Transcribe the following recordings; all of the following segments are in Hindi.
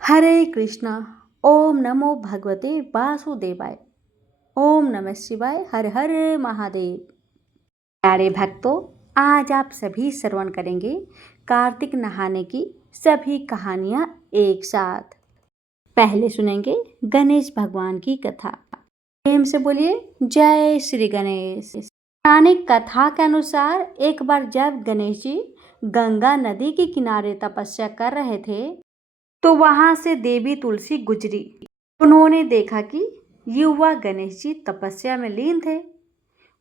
हरे कृष्णा। ओम नमो भगवते वासुदेवाय। ओम नमः शिवाय। हर हर महादेव। प्यारे भक्तों, आज आप सभी श्रवण करेंगे कार्तिक नहाने की सभी कहानियां एक साथ। पहले सुनेंगे गणेश भगवान की कथा। प्रेम से बोलिए जय श्री गणेश। पौराणिक कथा के अनुसार एक बार जब गणेश जी गंगा नदी के किनारे तपस्या कर रहे थे तो वहां से देवी तुलसी गुजरी। उन्होंने देखा कि युवा गणेश जी तपस्या में लीन थे।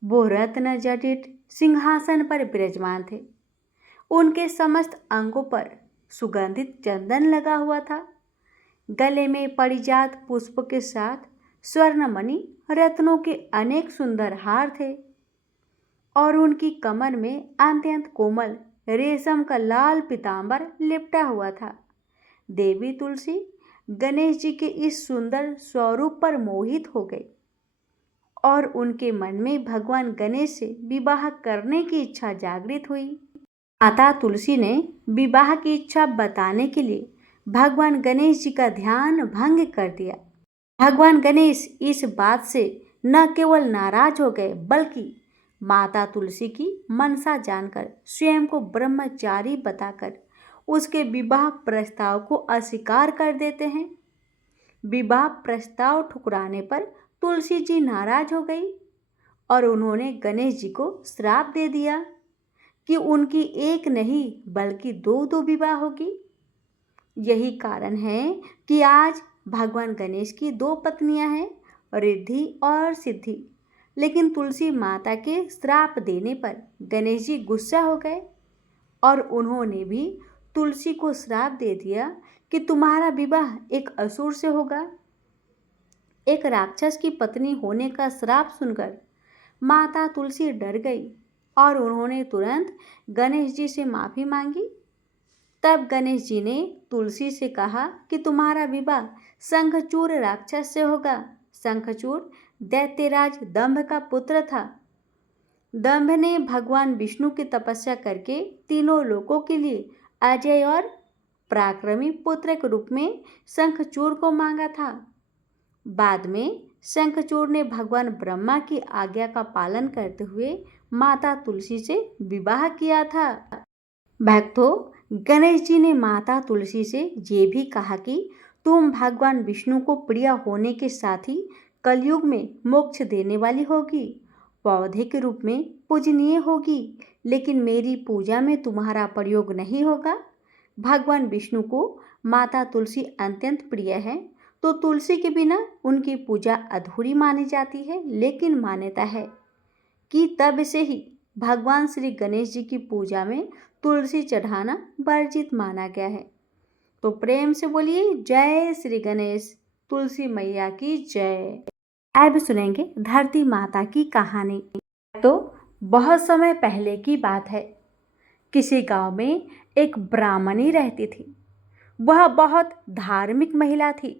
वो रत्न जटित सिंहासन पर विराजमान थे। उनके समस्त अंगों पर सुगंधित चंदन लगा हुआ था। गले में परिजात पुष्प के साथ स्वर्णमणि रत्नों के अनेक सुंदर हार थे और उनकी कमर में अत्यंत कोमल रेशम का लाल पीतांबर लिपटा हुआ था। देवी तुलसी गणेश जी के इस सुंदर स्वरूप पर मोहित हो गई और उनके मन में भगवान गणेश से विवाह करने की इच्छा जागृत हुई। माता तुलसी ने विवाह की इच्छा बताने के लिए भगवान गणेश जी का ध्यान भंग कर दिया। भगवान गणेश इस बात से न केवल नाराज हो गए बल्कि माता तुलसी की मनसा जानकर स्वयं को ब्रह्मचारी बताकर उसके विवाह प्रस्ताव को अस्वीकार कर देते हैं। विवाह प्रस्ताव ठुकराने पर तुलसी जी नाराज हो गई और उन्होंने गणेश जी को श्राप दे दिया कि उनकी एक नहीं बल्कि दो विवाह होगी। यही कारण है कि आज भगवान गणेश की दो पत्नियां हैं, रिद्धि और सिद्धि। लेकिन तुलसी माता के श्राप देने पर गणेश जी गुस्सा हो गए और उन्होंने भी तुलसी को श्राप दे दिया कि तुम्हारा विवाह एक असुर से होगा। एक राक्षस की पत्नी होने का श्राप सुनकर माता तुलसी डर गई और उन्होंने तुरंत गणेश जी से माफी मांगी। तब गणेश जी ने तुलसी से कहा कि तुम्हारा विवाह शंखचूड़ राक्षस से होगा। शंखचूड़ दैत्यराज दंभ का पुत्र था। दंभ ने भगवान विष्णु की तपस्या करके तीनों लोकों के लिए अजय और पराक्रमी पुत्र के रूप में शंखचूड़ को मांगा था। बाद में शंखचूड़ ने भगवान ब्रह्मा की आज्ञा का पालन करते हुए माता तुलसी से विवाह किया था। भक्तों, गणेश जी ने माता तुलसी से ये भी कहा कि तुम भगवान विष्णु को प्रिय होने के साथ ही कलयुग में मोक्ष देने वाली होगी, पौधे के रूप में पूजनीय होगी, लेकिन मेरी पूजा में तुम्हारा प्रयोग नहीं होगा। भगवान विष्णु को माता तुलसी अत्यंत प्रिय है, तो तुलसी के बिना उनकी पूजा अधूरी मानी जाती है। लेकिन मान्यता है कि तब से ही भगवान श्री गणेश जी की पूजा में तुलसी चढ़ाना वर्जित माना गया है। तो प्रेम से बोलिए जय श्री गणेश, तुलसी मैया की जय। अब सुनेंगे धरती माता की कहानी। तो बहुत समय पहले की बात है। किसी गांव में एक ब्राह्मणी रहती थी। वह बहुत धार्मिक महिला थी।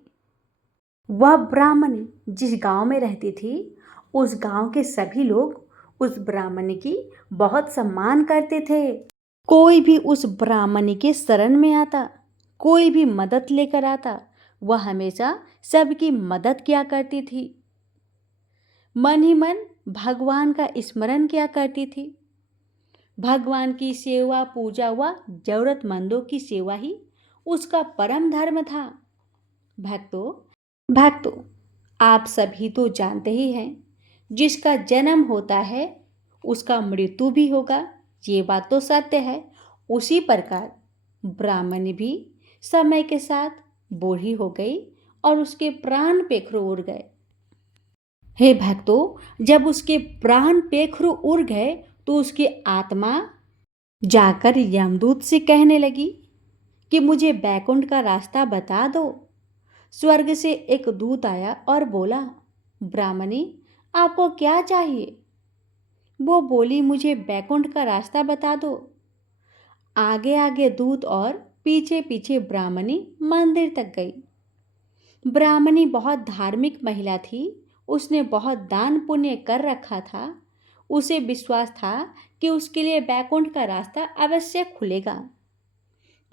वह ब्राह्मणी जिस गांव में रहती थी, उस गांव के सभी लोग उस ब्राह्मणी की बहुत सम्मान करते थे। कोई भी उस ब्राह्मणी के शरण में आता, कोई भी मदद लेकर आता, वह हमेशा सबकी मदद किया करती थी। मन ही मन भगवान का स्मरण किया करती थी। भगवान की सेवा पूजा व जरूरतमंदों की सेवा ही उसका परम धर्म था। भक्तों, आप सभी तो जानते ही हैं, जिसका जन्म होता है उसका मृत्यु भी होगा। ये बात तो सत्य है। उसी प्रकार ब्राह्मणी भी समय के साथ बूढ़ी हो गई और उसके प्राण पेखरू उड़ गए। हे भक्तों, जब उसके प्राण पेखरू उड़ गए तो उसकी आत्मा जाकर यमदूत से कहने लगी कि मुझे बैकुंठ का रास्ता बता दो। स्वर्ग से एक दूत आया और बोला, ब्राह्मणी, आपको क्या चाहिए? वो बोली, मुझे बैकुंठ का रास्ता बता दो। आगे आगे दूत और पीछे पीछे ब्राह्मणी मंदिर तक गई। ब्राह्मणी बहुत धार्मिक महिला थी। उसने बहुत दान पुण्य कर रखा था। उसे विश्वास था कि उसके लिए बैकुंठ का रास्ता अवश्य खुलेगा।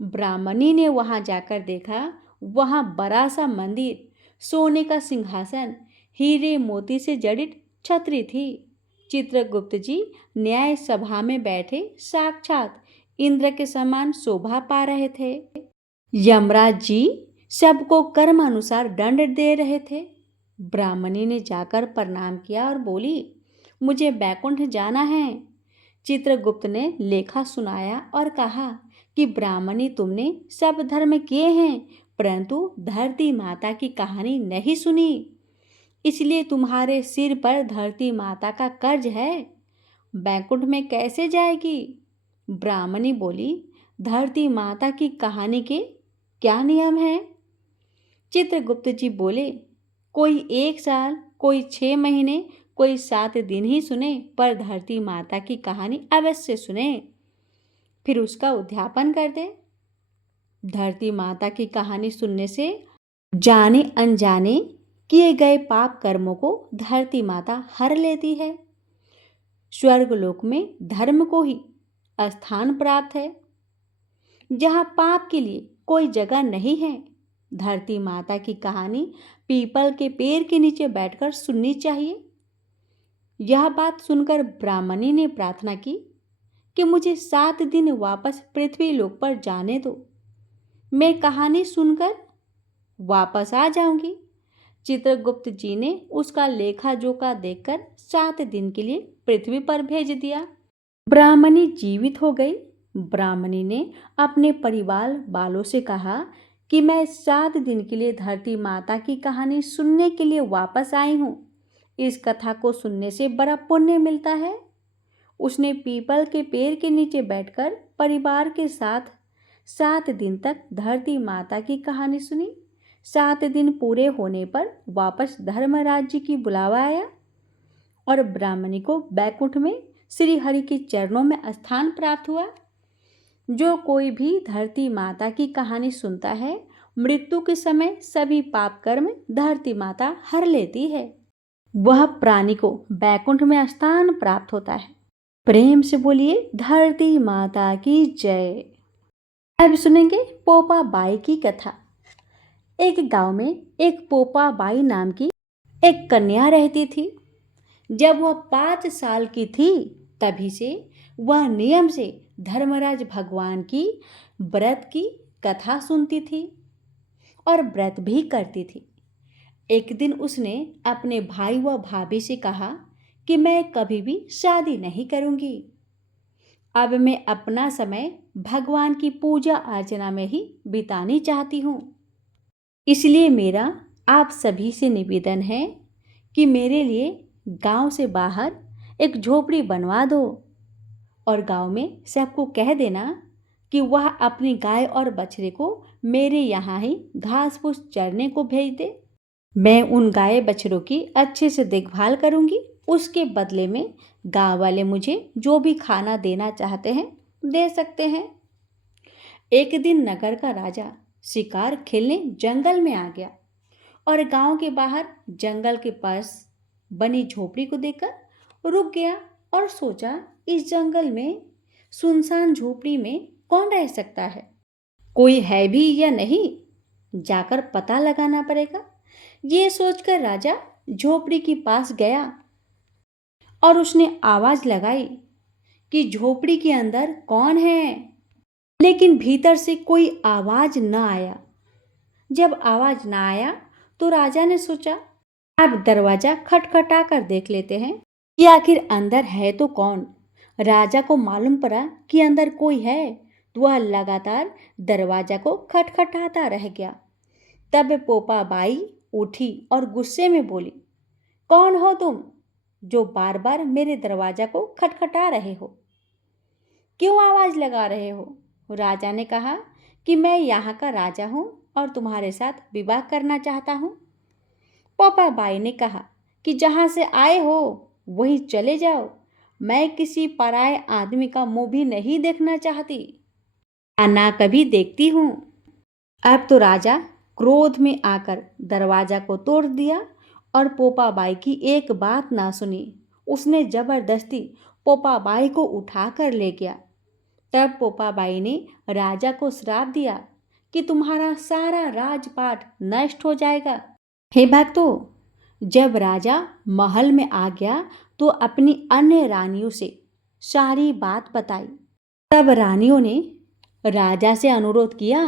ब्राह्मणी ने वहां जाकर देखा, वहाँ बड़ा सा मंदिर, सोने का सिंहासन, हीरे मोती से जड़ित छतरी थी। चित्रगुप्त जी न्याय सभा में बैठे साक्षात इंद्र के समान शोभा पा रहे थे। यमराज जी सबको कर्म अनुसार दंड दे रहे थे। ब्राह्मणी ने जाकर प्रणाम किया और बोली, मुझे बैकुंठ जाना है। चित्रगुप्त ने लेखा सुनाया और कहा कि ब्राह्मणी, तुमने सब धर्म किए हैं परंतु धरती माता की कहानी नहीं सुनी, इसलिए तुम्हारे सिर पर धरती माता का कर्ज है। बैकुंठ में कैसे जाएगी? ब्राह्मणी बोली, धरती माता की कहानी के क्या नियम हैं? चित्रगुप्त जी बोले, कोई 1 साल, कोई 6 महीने, कोई 7 दिन ही सुने, पर धरती माता की कहानी अवश्य सुने, फिर उसका उद्यापन कर दे। धरती माता की कहानी सुनने से जाने अनजाने किए गए पाप कर्मों को धरती माता हर लेती है। स्वर्गलोक में धर्म को ही स्थान प्राप्त है, जहाँ पाप के लिए कोई जगह नहीं है। धरती माता की कहानी पीपल के पेड़ के नीचे बैठकर सुननी चाहिए। यह बात सुनकर ब्राह्मणी ने प्रार्थना की कि मुझे 7 दिन वापस पृथ्वी लोक पर जाने दो, मैं कहानी सुनकर वापस आ जाऊंगी। चित्रगुप्त जी ने उसका लेखा जोखा देखकर 7 दिन के लिए पृथ्वी पर भेज दिया। ब्राह्मणी जीवित हो गई। ब्राह्मणी ने अपने परिवार वालों से कहा कि मैं 7 दिन के लिए धरती माता की कहानी सुनने के लिए वापस आई हूँ। इस कथा को सुनने से बड़ा पुण्य मिलता है। उसने पीपल के पेड़ के नीचे बैठकर परिवार के साथ 7 दिन तक धरती माता की कहानी सुनी। 7 दिन पूरे होने पर वापस धर्मराज जी की बुलावा आया और ब्राह्मणी को बैकुंठ में श्री हरि के चरणों में स्थान प्राप्त हुआ। जो कोई भी धरती माता की कहानी सुनता है, मृत्यु के समय सभी पाप कर्म धरती माता हर लेती है। वह प्राणी को बैकुंठ में स्थान प्राप्त होता है। प्रेम से बोलिए धरती माता की जय। अब सुनेंगे पोपा बाई की कथा। एक गांव में एक पोपा बाई नाम की एक कन्या रहती थी। जब वह 5 साल की थी तभी से वह नियम से धर्मराज भगवान की व्रत की कथा सुनती थी और व्रत भी करती थी। एक दिन उसने अपने भाई व भाभी से कहा कि मैं कभी भी शादी नहीं करूंगी। अब मैं अपना समय भगवान की पूजा अर्चना में ही बितानी चाहती हूँ। इसलिए मेरा आप सभी से निवेदन है कि मेरे लिए गांव से बाहर एक झोपड़ी बनवा दो और गांव में सबको कह देना कि वह अपनी गाय और बछड़े को मेरे यहाँ ही घास फूस चरने को भेज दे। मैं उन गाय बछड़ों की अच्छे से देखभाल करूंगी। उसके बदले में गांव वाले मुझे जो भी खाना देना चाहते हैं दे सकते हैं। एक दिन नगर का राजा शिकार खेलने जंगल में आ गया और गांव के बाहर जंगल के पास बनी झोपड़ी को देखकर रुक गया और सोचा, इस जंगल में सुनसान झोपड़ी में कौन रह सकता है? कोई है भी या नहीं, जाकर पता लगाना पड़ेगा। ये सोचकर राजा झोपड़ी के पास गया और उसने आवाज लगाई कि झोपड़ी के अंदर कौन है? लेकिन भीतर से कोई आवाज न आया। जब आवाज न आया तो राजा ने सोचा, अब दरवाजा खटखटा कर देख लेते हैं कि आखिर अंदर है तो कौन। राजा को मालूम पड़ा कि अंदर कोई है तो वह लगातार दरवाजा को खटखटाता रह गया। तब पोपा बाई उठी और गुस्से में बोली, कौन हो तुम जो बार बार मेरे दरवाजा को खटखटा रहे हो? क्यों आवाज लगा रहे हो? राजा ने कहा कि मैं यहाँ का राजा हूँ और तुम्हारे साथ विवाह करना चाहता हूँ। पोपा बाई ने कहा कि जहाँ से आए हो वहीं चले जाओ, मैं किसी पराये आदमी का मुंह भी नहीं देखना चाहती, ना कभी देखती हूँ। अब तो राजा क्रोध में आकर दरवाजा को तोड़ दिया और पोपा बाई की एक बात ना सुनी। उसने जबरदस्ती पोपा बाई को उठाकर ले गया। तब पोपा बाई ने राजा को श्राप दिया कि तुम्हारा सारा राजपाट नष्ट हो जाएगा। हे भक्तों, जब राजा महल में आ गया तो अपनी अन्य रानियों से सारी बात बताई। तब रानियों ने राजा से अनुरोध किया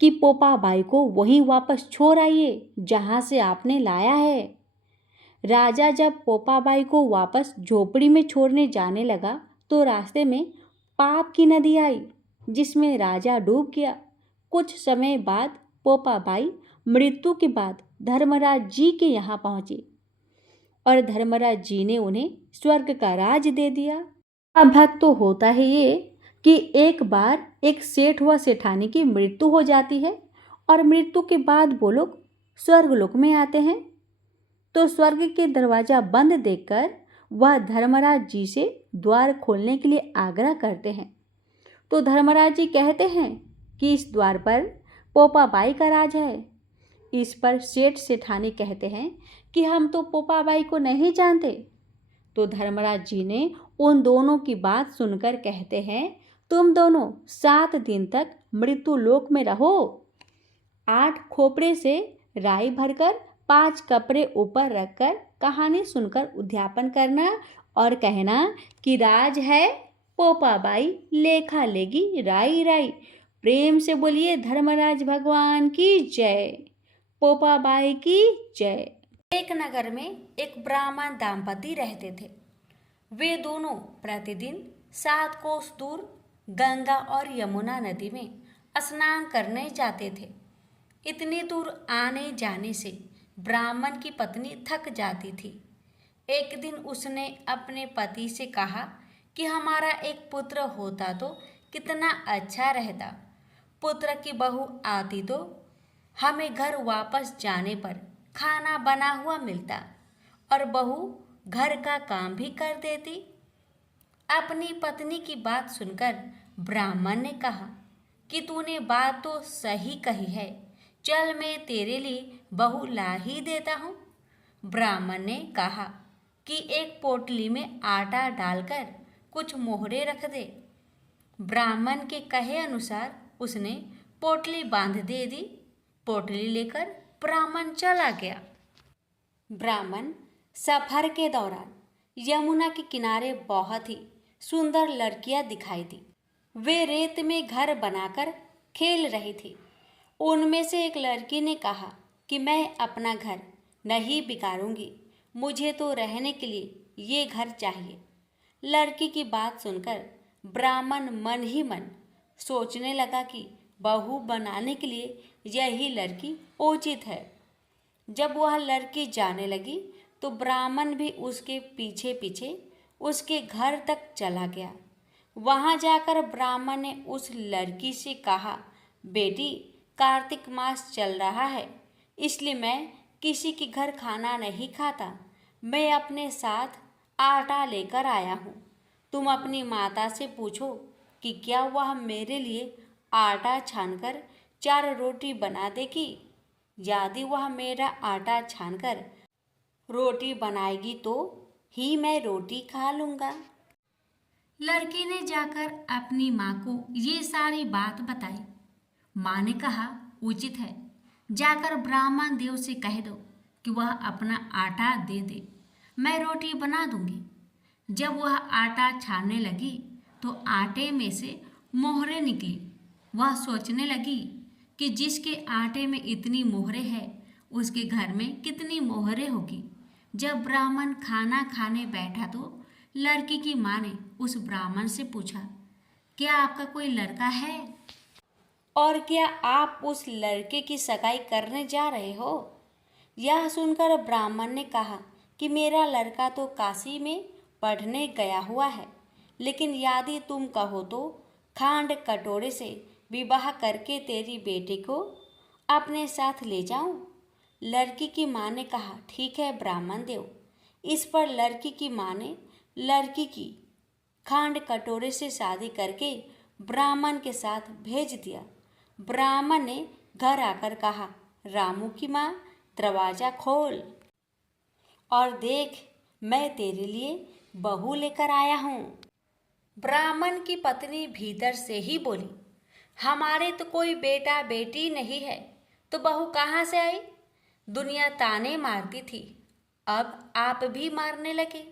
कि पोपा बाई को वहीं वापस छोड़ आइए जहां से आपने लाया है। राजा जब पोपा बाई को वापस झोपड़ी में छोड़ने जाने लगा तो रास्ते में पाप की नदी आई जिसमें राजा डूब गया। कुछ समय बाद पोपा बाई मृत्यु के बाद धर्मराज जी के यहाँ पहुंची और धर्मराज जी ने उन्हें स्वर्ग का राज दे दिया। अब भक्त तो होता है ये कि एक बार एक सेठ व सेठानी की मृत्यु हो जाती है और मृत्यु के बाद वो लोग स्वर्गलोक में आते हैं। तो स्वर्ग के दरवाजा बंद देखकर वह धर्मराज जी से द्वार खोलने के लिए आग्रह करते हैं। तो धर्मराज जी कहते हैं कि इस द्वार पर पोपा बाई का राज है। इस पर सेठ सेठानी कहते हैं कि हम तो पोपा बाई को नहीं जानते। तो धर्मराज जी ने उन दोनों की बात सुनकर कहते हैं, तुम दोनों 7 दिन तक मृत्यु लोक में रहो। 8 खोपड़े से राई भरकर 5 कपड़े ऊपर रखकर कहानी सुनकर उद्यापन करना और कहना कि राज है पोपा बाई, लेखा लेगी राई राई। प्रेम से बोलिए धर्मराज भगवान की जय, पोपा बाई की जय। एक नगर में एक ब्राह्मण दंपति रहते थे। वे दोनों प्रतिदिन 7 कोस दूर गंगा और यमुना नदी में स्नान करने जाते थे। इतनी दूर आने जाने से ब्राह्मण की पत्नी थक जाती थी। एक दिन उसने अपने पति से कहा कि हमारा एक पुत्र होता तो कितना अच्छा रहता। पुत्र की बहू आती तो हमें घर वापस जाने पर खाना बना हुआ मिलता और बहू घर का काम भी कर देती। अपनी पत्नी की बात सुनकर ब्राह्मण ने कहा कि तूने बात तो सही कही है, चल मैं तेरे लिए बहू ला ही देता हूँ। ब्राह्मण ने कहा कि एक पोटली में आटा डालकर कुछ मोहरे रख दे। ब्राह्मण के कहे अनुसार उसने पोटली बांध दे दी। पोटली लेकर ब्राह्मण चला गया। ब्राह्मण सफर के दौरान यमुना के किनारे बहुत ही सुंदर लड़कियां दिखाई दी। वे रेत में घर बनाकर खेल रही थी। उनमें से एक लड़की ने कहा कि मैं अपना घर नहीं बिगाड़ूंगी, मुझे तो रहने के लिए ये घर चाहिए। लड़की की बात सुनकर ब्राह्मण मन ही मन सोचने लगा कि बहू बनाने के लिए यही लड़की उचित है। जब वह लड़की जाने लगी तो ब्राह्मण भी उसके पीछे पीछे उसके घर तक चला गया। वहां जाकर ब्राह्मण ने उस लड़की से कहा, बेटी, कार्तिक मास चल रहा है, इसलिए मैं किसी के घर खाना नहीं खाता। मैं अपने साथ आटा लेकर आया हूँ। तुम अपनी माता से पूछो कि क्या वह मेरे लिए आटा छानकर 4 रोटी बना देगी। यदि वह मेरा आटा छानकर रोटी बनाएगी तो ही मैं रोटी खा लूँगा। लड़की ने जाकर अपनी माँ को ये सारी बात बताई। माँ ने कहा, उचित है, जाकर ब्राह्मण देव से कह दो कि वह अपना आटा दे दे, मैं रोटी बना दूंगी। जब वह आटा छानने लगी तो आटे में से मोहरे निकली। वह सोचने लगी कि जिसके आटे में इतनी मोहरे है उसके घर में कितनी मोहरे होगी। जब ब्राह्मण खाना खाने बैठा तो लड़की की माँ ने उस ब्राह्मण से पूछा, क्या आपका कोई लड़का है और क्या आप उस लड़के की सगाई करने जा रहे हो? यह सुनकर ब्राह्मण ने कहा कि मेरा लड़का तो काशी में पढ़ने गया हुआ है, लेकिन यदि तुम कहो तो खांड कटोरे से विवाह करके तेरी बेटी को अपने साथ ले जाऊं। लड़की की माँ ने कहा, ठीक है ब्राह्मण देव। इस पर लड़की की माँ ने लड़की की खांड कटोरे से शादी करके ब्राह्मण के साथ भेज दिया। ब्राह्मण ने घर आकर कहा, रामू की माँ, दरवाजा खोल और देख, मैं तेरे लिए बहू लेकर आया हूँ। ब्राह्मण की पत्नी भीतर से ही बोली, हमारे तो कोई बेटा बेटी नहीं है, तो बहू कहाँ से आई? दुनिया ताने मारती थी, अब आप भी मारने लगे।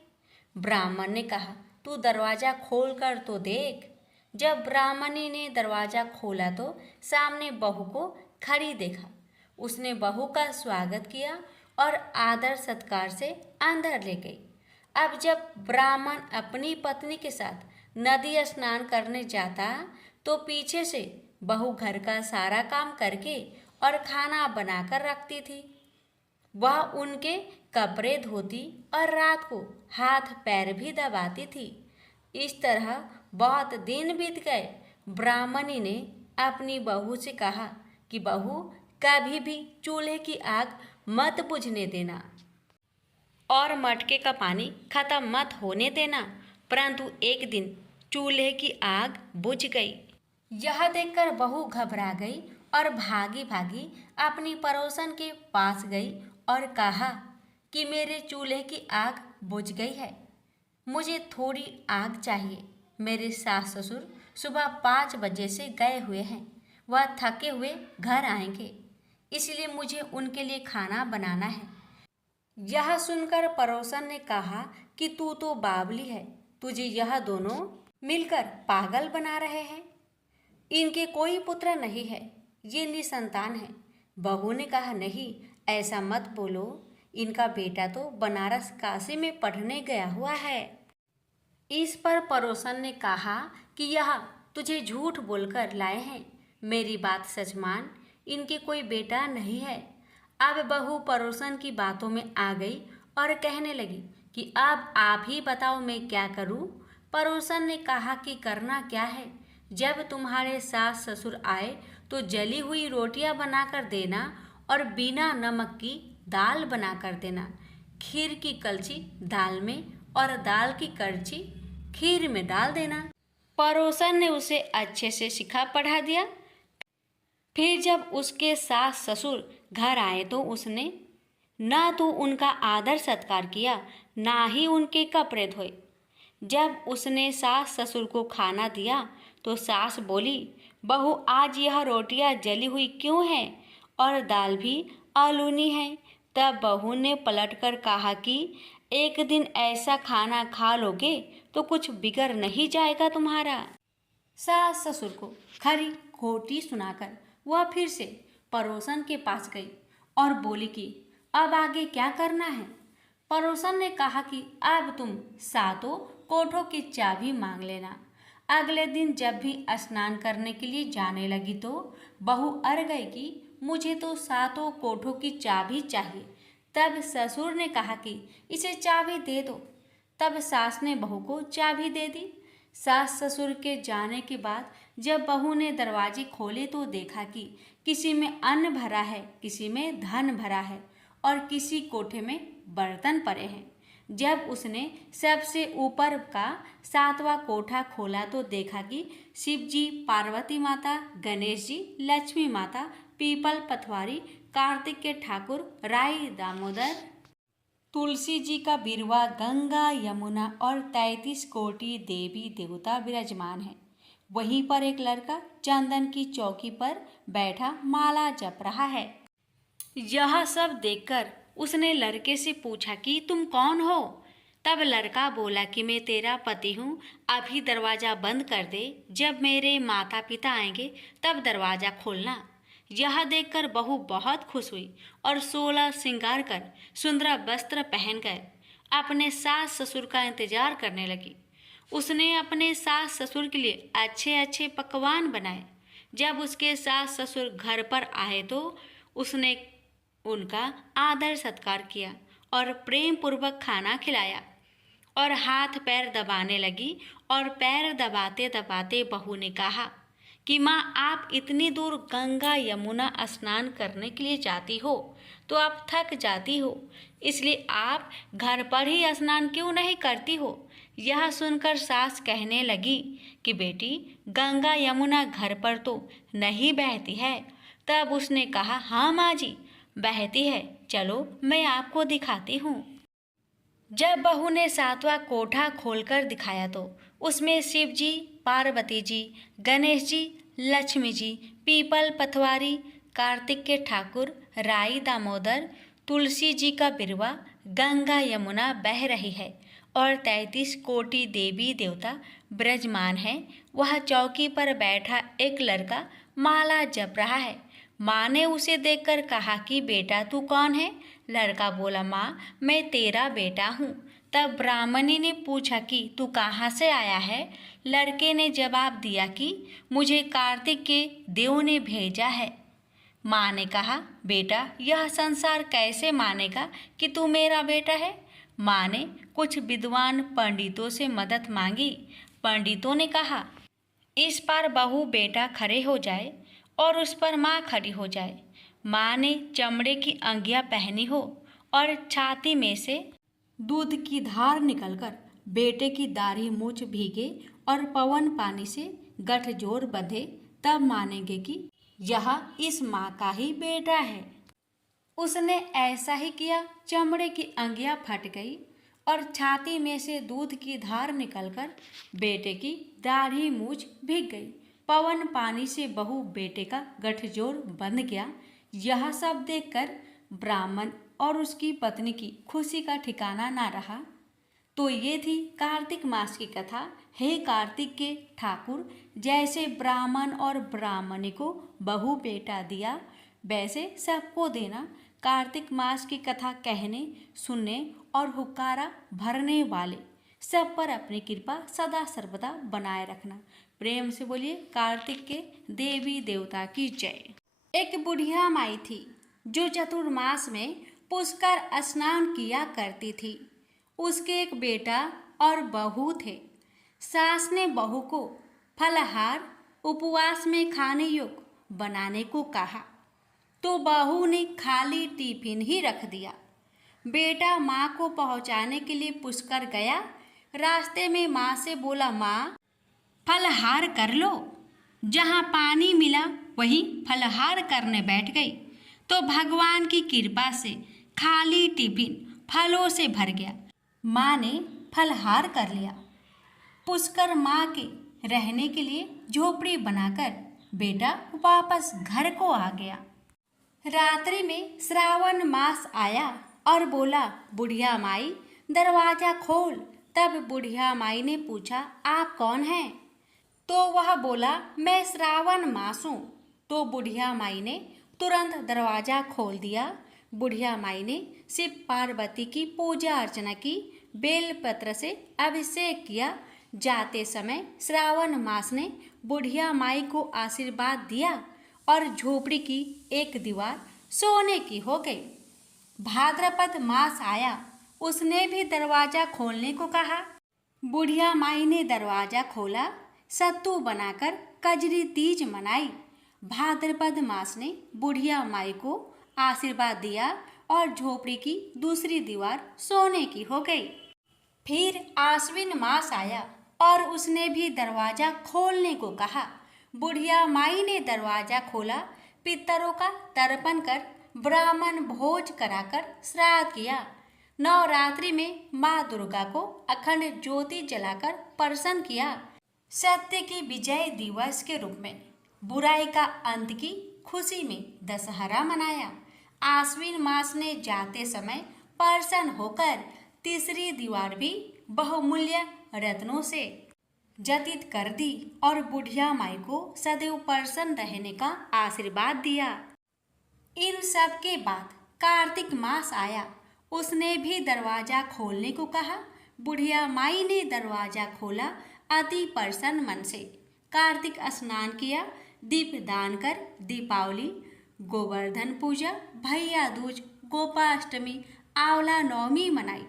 ब्राह्मण ने कहा, तू दरवाजा खोल कर तो देख। जब ब्राह्मणी ने दरवाजा खोला तो सामने बहू को खड़ी देखा। उसने बहू का स्वागत किया और आदर सत्कार से अंदर ले गई। अब जब ब्राह्मण अपनी पत्नी के साथ नदी स्नान करने जाता तो पीछे से बहू घर का सारा काम करके और खाना बनाकर रखती थी। वह उनके कपड़े धोती और रात को हाथ पैर भी दबाती थी। इस तरह बहुत दिन बीत गए। ब्राह्मणी ने अपनी बहू से कहा कि बहू, कभी भी चूल्हे की आग मत बुझने देना और मटके का पानी खत्म मत होने देना। परंतु एक दिन चूल्हे की आग बुझ गई। यह देखकर बहू घबरा गई और भागी भागी अपनी पड़ोसन के पास गई और कहा कि मेरे चूल्हे की आग बुझ गई है, मुझे थोड़ी आग चाहिए। मेरे सास ससुर सुबह 5 बजे से गए हुए हैं, वह थके हुए घर आएंगे, इसलिए मुझे उनके लिए खाना बनाना है। यह सुनकर पड़ोसन ने कहा कि तू तो बावली है, तुझे यह दोनों मिलकर पागल बना रहे हैं। इनके कोई पुत्र नहीं है, ये निसंतान है। बहू ने कहा, नहीं, ऐसा मत बोलो, इनका बेटा तो बनारस काशी में पढ़ने गया हुआ है। इस पर पड़ोसन ने कहा कि यह तुझे झूठ बोलकर लाए हैं, मेरी बात सच मान, इनके कोई बेटा नहीं है। अब बहू पड़ोसन की बातों में आ गई और कहने लगी कि अब आप ही बताओ मैं क्या करूं। पड़ोसन ने कहा कि करना क्या है, जब तुम्हारे सास ससुर आए तो जली हुई रोटियां बनाकर देना और बिना नमक की दाल बनाकर देना। खीर की कलछी दाल में और दाल की कलछी खीर में डाल देना। पड़ोसन ने उसे अच्छे से सिखा पढ़ा दिया। फिर जब उसके सास ससुर घर आए तो उसने ना तो उनका आदर सत्कार किया, ना ही उनके कपड़े धोए। जब उसने सास ससुर को खाना दिया तो सास बोली, बहू, आज यह रोटियां जली हुई क्यों हैं और दाल भी आलूनी है। तब बहू ने पलटकर कहा कि एक दिन ऐसा खाना खा लोगे तो कुछ बिगड़ नहीं जाएगा तुम्हारा। सास ससुर को खरी खोटी सुनाकर वह फिर से पड़ोसन के पास गई और बोली कि अब आगे क्या करना है। पड़ोसन ने कहा कि अब तुम सातों कोठों की चाबी मांग लेना। अगले दिन जब भी स्नान करने के लिए जाने लगी तो बहू अड़ गई कि मुझे तो सातों कोठों की चाबी चाहिए। तब ससुर ने कहा कि इसे चाबी दे दो। तब सास ने बहू को चाबी दे दी। सास ससुर के जाने के बाद जब बहू ने दरवाजे खोले तो देखा कि किसी में अन्न भरा है, किसी में धन भरा है और किसी कोठे में बर्तन पड़े हैं। जब उसने सबसे ऊपर का 7वां कोठा खोला तो देखा कि शिव जी, पार्वती माता, गणेश जी, लक्ष्मी माता, पीपल पथवारी, कार्तिक के ठाकुर, राई दामोदर, तुलसी जी का बिरवा, गंगा यमुना और 33 कोटि देवी देवता विराजमान है। वहीं पर एक लड़का चंदन की चौकी पर बैठा माला जप रहा है। यह सब देखकर उसने लड़के से पूछा कि तुम कौन हो। तब लड़का बोला कि मैं तेरा पति हूँ, अभी दरवाज़ा बंद कर दे, जब मेरे माता पिता आएंगे तब दरवाज़ा खोलना। यह देखकर बहू बहुत खुश हुई और 16 श्रृंगार कर सुंदर वस्त्र पहनकर अपने सास ससुर का इंतजार करने लगी। उसने अपने सास ससुर के लिए अच्छे अच्छे पकवान बनाए। जब उसके सास ससुर घर पर आए तो उसने उनका आदर सत्कार किया और प्रेम पूर्वक खाना खिलाया और हाथ पैर दबाने लगी। और पैर दबाते दबाते बहू ने कहा कि माँ, आप इतनी दूर गंगा यमुना स्नान करने के लिए जाती हो तो आप थक जाती हो, इसलिए आप घर पर ही स्नान क्यों नहीं करती हो। यह सुनकर सास कहने लगी कि बेटी, गंगा यमुना घर पर तो नहीं बहती है। तब उसने कहा, हाँ माँ जी, बहती है, चलो मैं आपको दिखाती हूँ। जब बहू ने 7वां कोठा खोलकर दिखाया तो उसमें शिव जी, पार्वती जी, गणेश जी, लक्ष्मी जी, पीपल पथवारी, कार्तिक के ठाकुर, राई दामोदर, तुलसी जी का बिरवा, गंगा यमुना बह रही है और 33 कोटि देवी देवता विराजमान हैं। वह चौकी पर बैठा एक लड़का माला जप रहा है। माँ ने उसे देखकर कहा कि बेटा तू कौन है? लड़का बोला, माँ मैं तेरा बेटा हूँ। तब ब्राह्मणी ने पूछा कि तू कहाँ से आया है? लड़के ने जवाब दिया कि मुझे कार्तिक के देव ने भेजा है। माँ ने कहा, बेटा यह संसार कैसे मानेगा कि तू मेरा बेटा है? माँ ने कुछ विद्वान पंडितों से मदद मांगी। पंडितों ने कहा, इस पर बहू बेटा खड़े हो जाए और उस पर माँ खड़ी हो जाए। माँ ने चमड़े की अंगियाँ पहनी हो और छाती में से दूध की धार निकलकर बेटे की दाढ़ी मूछ भीगे और पवन पानी से गठजोड़ बंधे, तब मानेंगे कि यह इस माँ का ही बेटा है। उसने ऐसा ही किया। चमड़े की अंगियाँ फट गई और छाती में से दूध की धार निकलकर बेटे की दाढ़ी मूछ भीग गई। पवन पानी से बहू बेटे का गठजोड़ बंध गया। यह सब देखकर ब्राह्मण और उसकी पत्नी की खुशी का ठिकाना ना रहा। तो ये थी कार्तिक मास की कथा। हे कार्तिक के ठाकुर, जैसे ब्राह्मण और ब्राह्मणी को बहू बेटा दिया, वैसे सबको देना। कार्तिक मास की कथा कहने, सुनने और हुक्कारा भरने वाले सब पर अपनी कृपा सदा सर्वदा बनाए रखना। प्रेम से बोलिए कार्तिक के देवी देवता की जय। एक बुढ़िया माई थी जो चतुर्मास में पुष्कर स्नान किया करती थी। उसके एक बेटा और बहू थे। सास ने बहू को फलहार उपवास में खाने योग्य बनाने को कहा, तो बहू ने खाली टिफिन ही रख दिया। बेटा माँ को पहुँचाने के लिए पुष्कर गया। रास्ते में माँ से बोला, माँ फलहार कर लो। जहाँ पानी मिला वहीं फलहार करने बैठ गई, तो भगवान की कृपा से खाली टिफिन फलों से भर गया। माँ ने फलहार कर लिया। पुष्कर माँ के रहने के लिए झोपड़ी बनाकर बेटा वापस घर को आ गया। रात्रि में श्रावण मास आया और बोला, बुढ़िया माई दरवाजा खोल। तब बुढ़िया माई ने पूछा, आप कौन हैं? तो वह बोला, मैं श्रावण मास हूँ। तो बुढ़िया माई ने तुरंत दरवाजा खोल दिया। बुढ़िया माई ने शिव पार्वती की पूजा अर्चना की, बेलपत्र से अभिषेक किया। जाते समय श्रावण मास ने बुढ़िया माई को आशीर्वाद दिया और झोपड़ी की एक दीवार सोने की हो गई। भाद्रपद मास आया, उसने भी दरवाजा खोलने को कहा। बुढ़िया माई ने दरवाजा खोला, सत्तू बनाकर कजरी तीज मनाई। भाद्रपद मास ने बुढ़िया माई को आशीर्वाद दिया और झोपड़ी की दूसरी दीवार सोने की हो गई। फिर आश्विन मास आया और उसने भी दरवाजा खोलने को कहा। बुढ़िया माई ने दरवाजा खोला, पितरों का तर्पण कर ब्राह्मण भोज कराकर श्राद्ध किया। नवरात्रि में माँ दुर्गा को अखंड ज्योति जलाकर प्रसन्न किया। सत्य की विजय दिवस के रूप में बुराई का अंत की खुशी में दशहरा मनाया। आश्विन मास ने जाते समय प्रसन्न होकर तीसरी दीवार भी बहुमूल्य रत्नों से जटित कर दी और बुढ़िया माई को सदैव प्रसन्न रहने का आशीर्वाद दिया। इन सब के बाद कार्तिक मास आया, उसने भी दरवाजा खोलने को कहा। बुढ़िया माई ने दरवाजा खोला, अति प्रसन्न मन से कार्तिक स्नान किया, दीप दान कर दीपावली, गोवर्धन पूजा, भैया दूज, गोपाष्टमी, आंवला नवमी मनाई।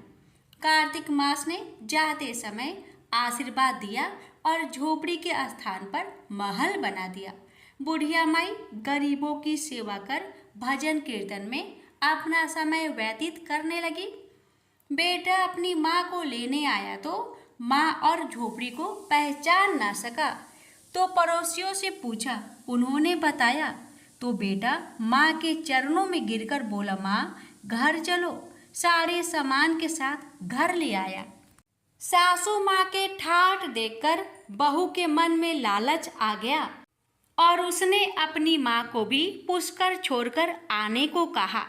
कार्तिक मास ने जाते समय आशीर्वाद दिया और झोपड़ी के स्थान पर महल बना दिया। बुढ़िया माई गरीबों की सेवा कर भजन कीर्तन में अपना समय व्यतीत करने लगी। बेटा अपनी माँ को लेने आया तो माँ और झोपड़ी को पहचान ना सका, तो पड़ोसियों से पूछा, उन्होंने बताया। तो बेटा माँ के चरणों में गिरकर बोला, माँ घर चलो। सारे सामान के साथ घर ले आया। सासू माँ के ठाठ देखकर बहू के मन में लालच आ गया और उसने अपनी माँ को भी पुष्कर छोड़कर आने को कहा।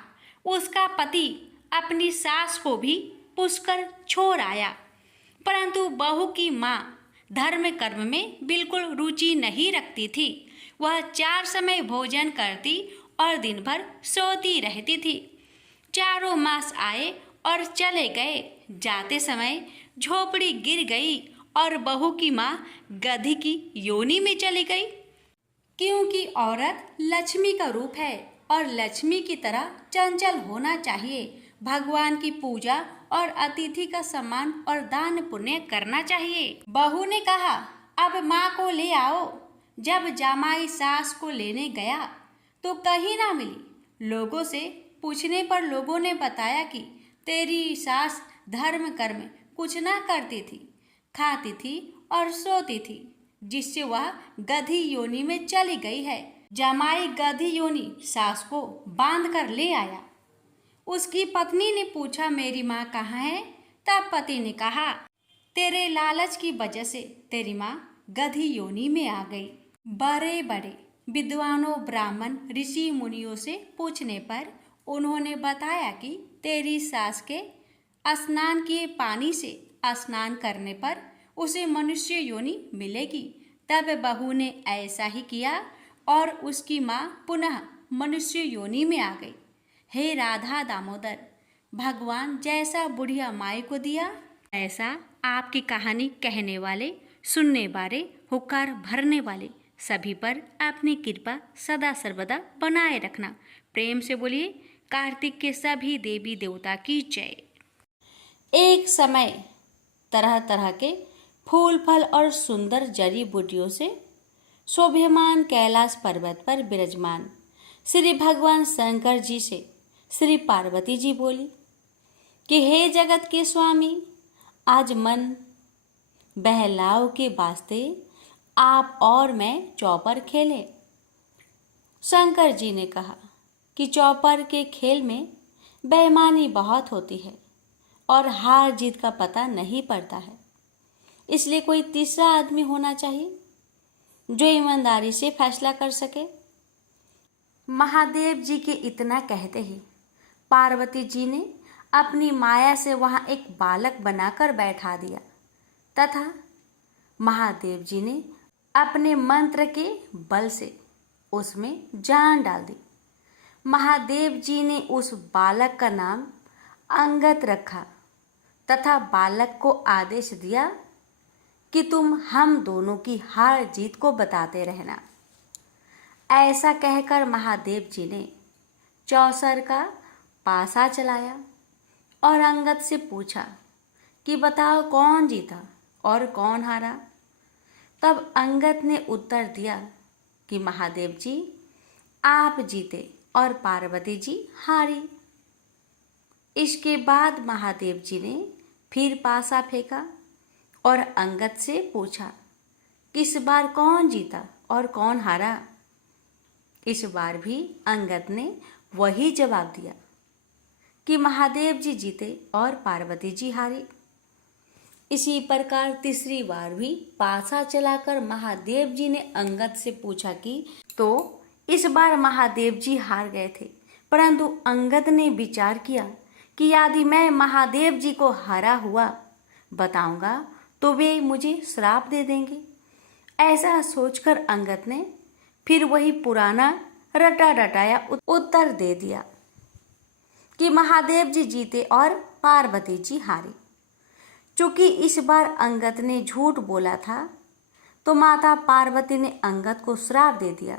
उसका पति अपनी सास को भी पुष्कर छोड़ आया, परंतु बहू की माँ धर्म कर्म में बिल्कुल रुचि नहीं रखती थी। वह 4 समय भोजन करती और दिन भर सोती रहती थी। 4 मास आए और चले गए। जाते समय झोपड़ी गिर गई और बहू की माँ गधी की योनि में चली गई। क्योंकि औरत लक्ष्मी का रूप है और लक्ष्मी की तरह चंचल होना चाहिए। भगवान की पूजा और अतिथि का सम्मान और दान पुण्य करना चाहिए। बहू ने कहा, अब माँ को ले आओ। जब जामाई सास को लेने गया तो कहीं ना मिली। लोगों से पूछने पर लोगों ने बताया कि तेरी सास धर्म कर्म कुछ ना करती थी, खाती थी और सोती थी, जिससे वह गधी योनि में चली गई है। जमाई गधी योनि सास को बांध कर ले आया। उसकी पत्नी ने पूछा, मेरी माँ कहाँ है? तब पति ने कहा, तेरे लालच की वजह से तेरी माँ गधी योनि में आ गई। बड़े बड़े विद्वानों, ब्राह्मण, ऋषि मुनियों से पूछने पर उन्होंने बताया कि तेरी सास के स्नान किए पानी से स्नान करने पर उसे मनुष्य योनि मिलेगी। तब बहू ने ऐसा ही किया और उसकी माँ पुनः मनुष्य योनि में आ गई। हे राधा दामोदर, भगवान जैसा बुढ़िया माई को दिया, ऐसा आपकी कहानी कहने वाले, सुनने वाले, हुक्कार भरने वाले सभी पर अपनी कृपा सदा सर्वदा बनाए रखना। प्रेम से बोलिए, कार्तिक के सभी देवी देवता की जय। एक समय तरह तरह के फूल फल और सुंदर जड़ी बूटियों से शोभ्यमान कैलाश पर्वत पर विराजमान श्री भगवान शंकर जी से श्री पार्वती जी बोली कि हे जगत के स्वामी, आज मन बहलाव के वास्ते आप और मैं चौपर खेलें। शंकर जी ने कहा कि चौपर के खेल में बेईमानी बहुत होती है और हार जीत का पता नहीं पड़ता है, इसलिए कोई तीसरा आदमी होना चाहिए जो ईमानदारी से फैसला कर सके। महादेव जी के इतना कहते ही पार्वती जी ने अपनी माया से वहाँ एक बालक बनाकर बैठा दिया तथा महादेव जी ने अपने मंत्र के बल से उसमें जान डाल दी। महादेव जी ने उस बालक का नाम अंगद रखा तथा बालक को आदेश दिया कि तुम हम दोनों की हार जीत को बताते रहना। ऐसा कहकर महादेव जी ने चौसर का पासा चलाया और अंगद से पूछा कि बताओ कौन जीता और कौन हारा। तब अंगद ने उत्तर दिया कि महादेव जी आप जीते और पार्वती जी हारी। इसके बाद महादेव जी ने फिर पासा फेंका और अंगद से पूछा इस बार कौन जीता और कौन हारा। इस बार भी अंगद ने वही जवाब दिया कि महादेव जी जीते और पार्वती जी हारी। इसी प्रकार तीसरी बार भी पासा चलाकर महादेव जी ने अंगद से पूछा कि तो इस बार महादेव जी हार गए थे, परंतु अंगद ने विचार किया कि यदि मैं महादेव जी को हारा हुआ बताऊंगा तो वे मुझे श्राप दे देंगे। ऐसा सोचकर अंगद ने फिर वही पुराना रटा रटाया उत्तर दे दिया कि महादेव जी जीते और पार्वती जी हारी। चूंकि इस बार अंगद ने झूठ बोला था तो माता पार्वती ने अंगद को श्राप दे दिया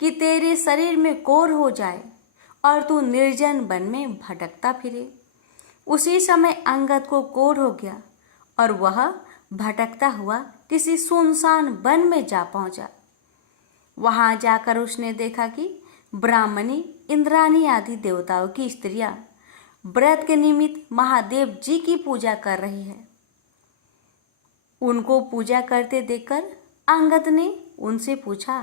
कि तेरे शरीर में कोढ़ हो जाए और तू निर्जन वन में भटकता फिरे। उसी समय अंगद को कोढ़ हो गया और वह भटकता हुआ किसी सुनसान वन में जा पहुंचा। वहां जाकर उसने देखा कि ब्राह्मणी, इंद्राणी आदि देवताओं की स्त्रियां व्रत के निमित्त महादेव जी की पूजा कर रही है। उनको पूजा करते देखकर अंगद ने उनसे पूछा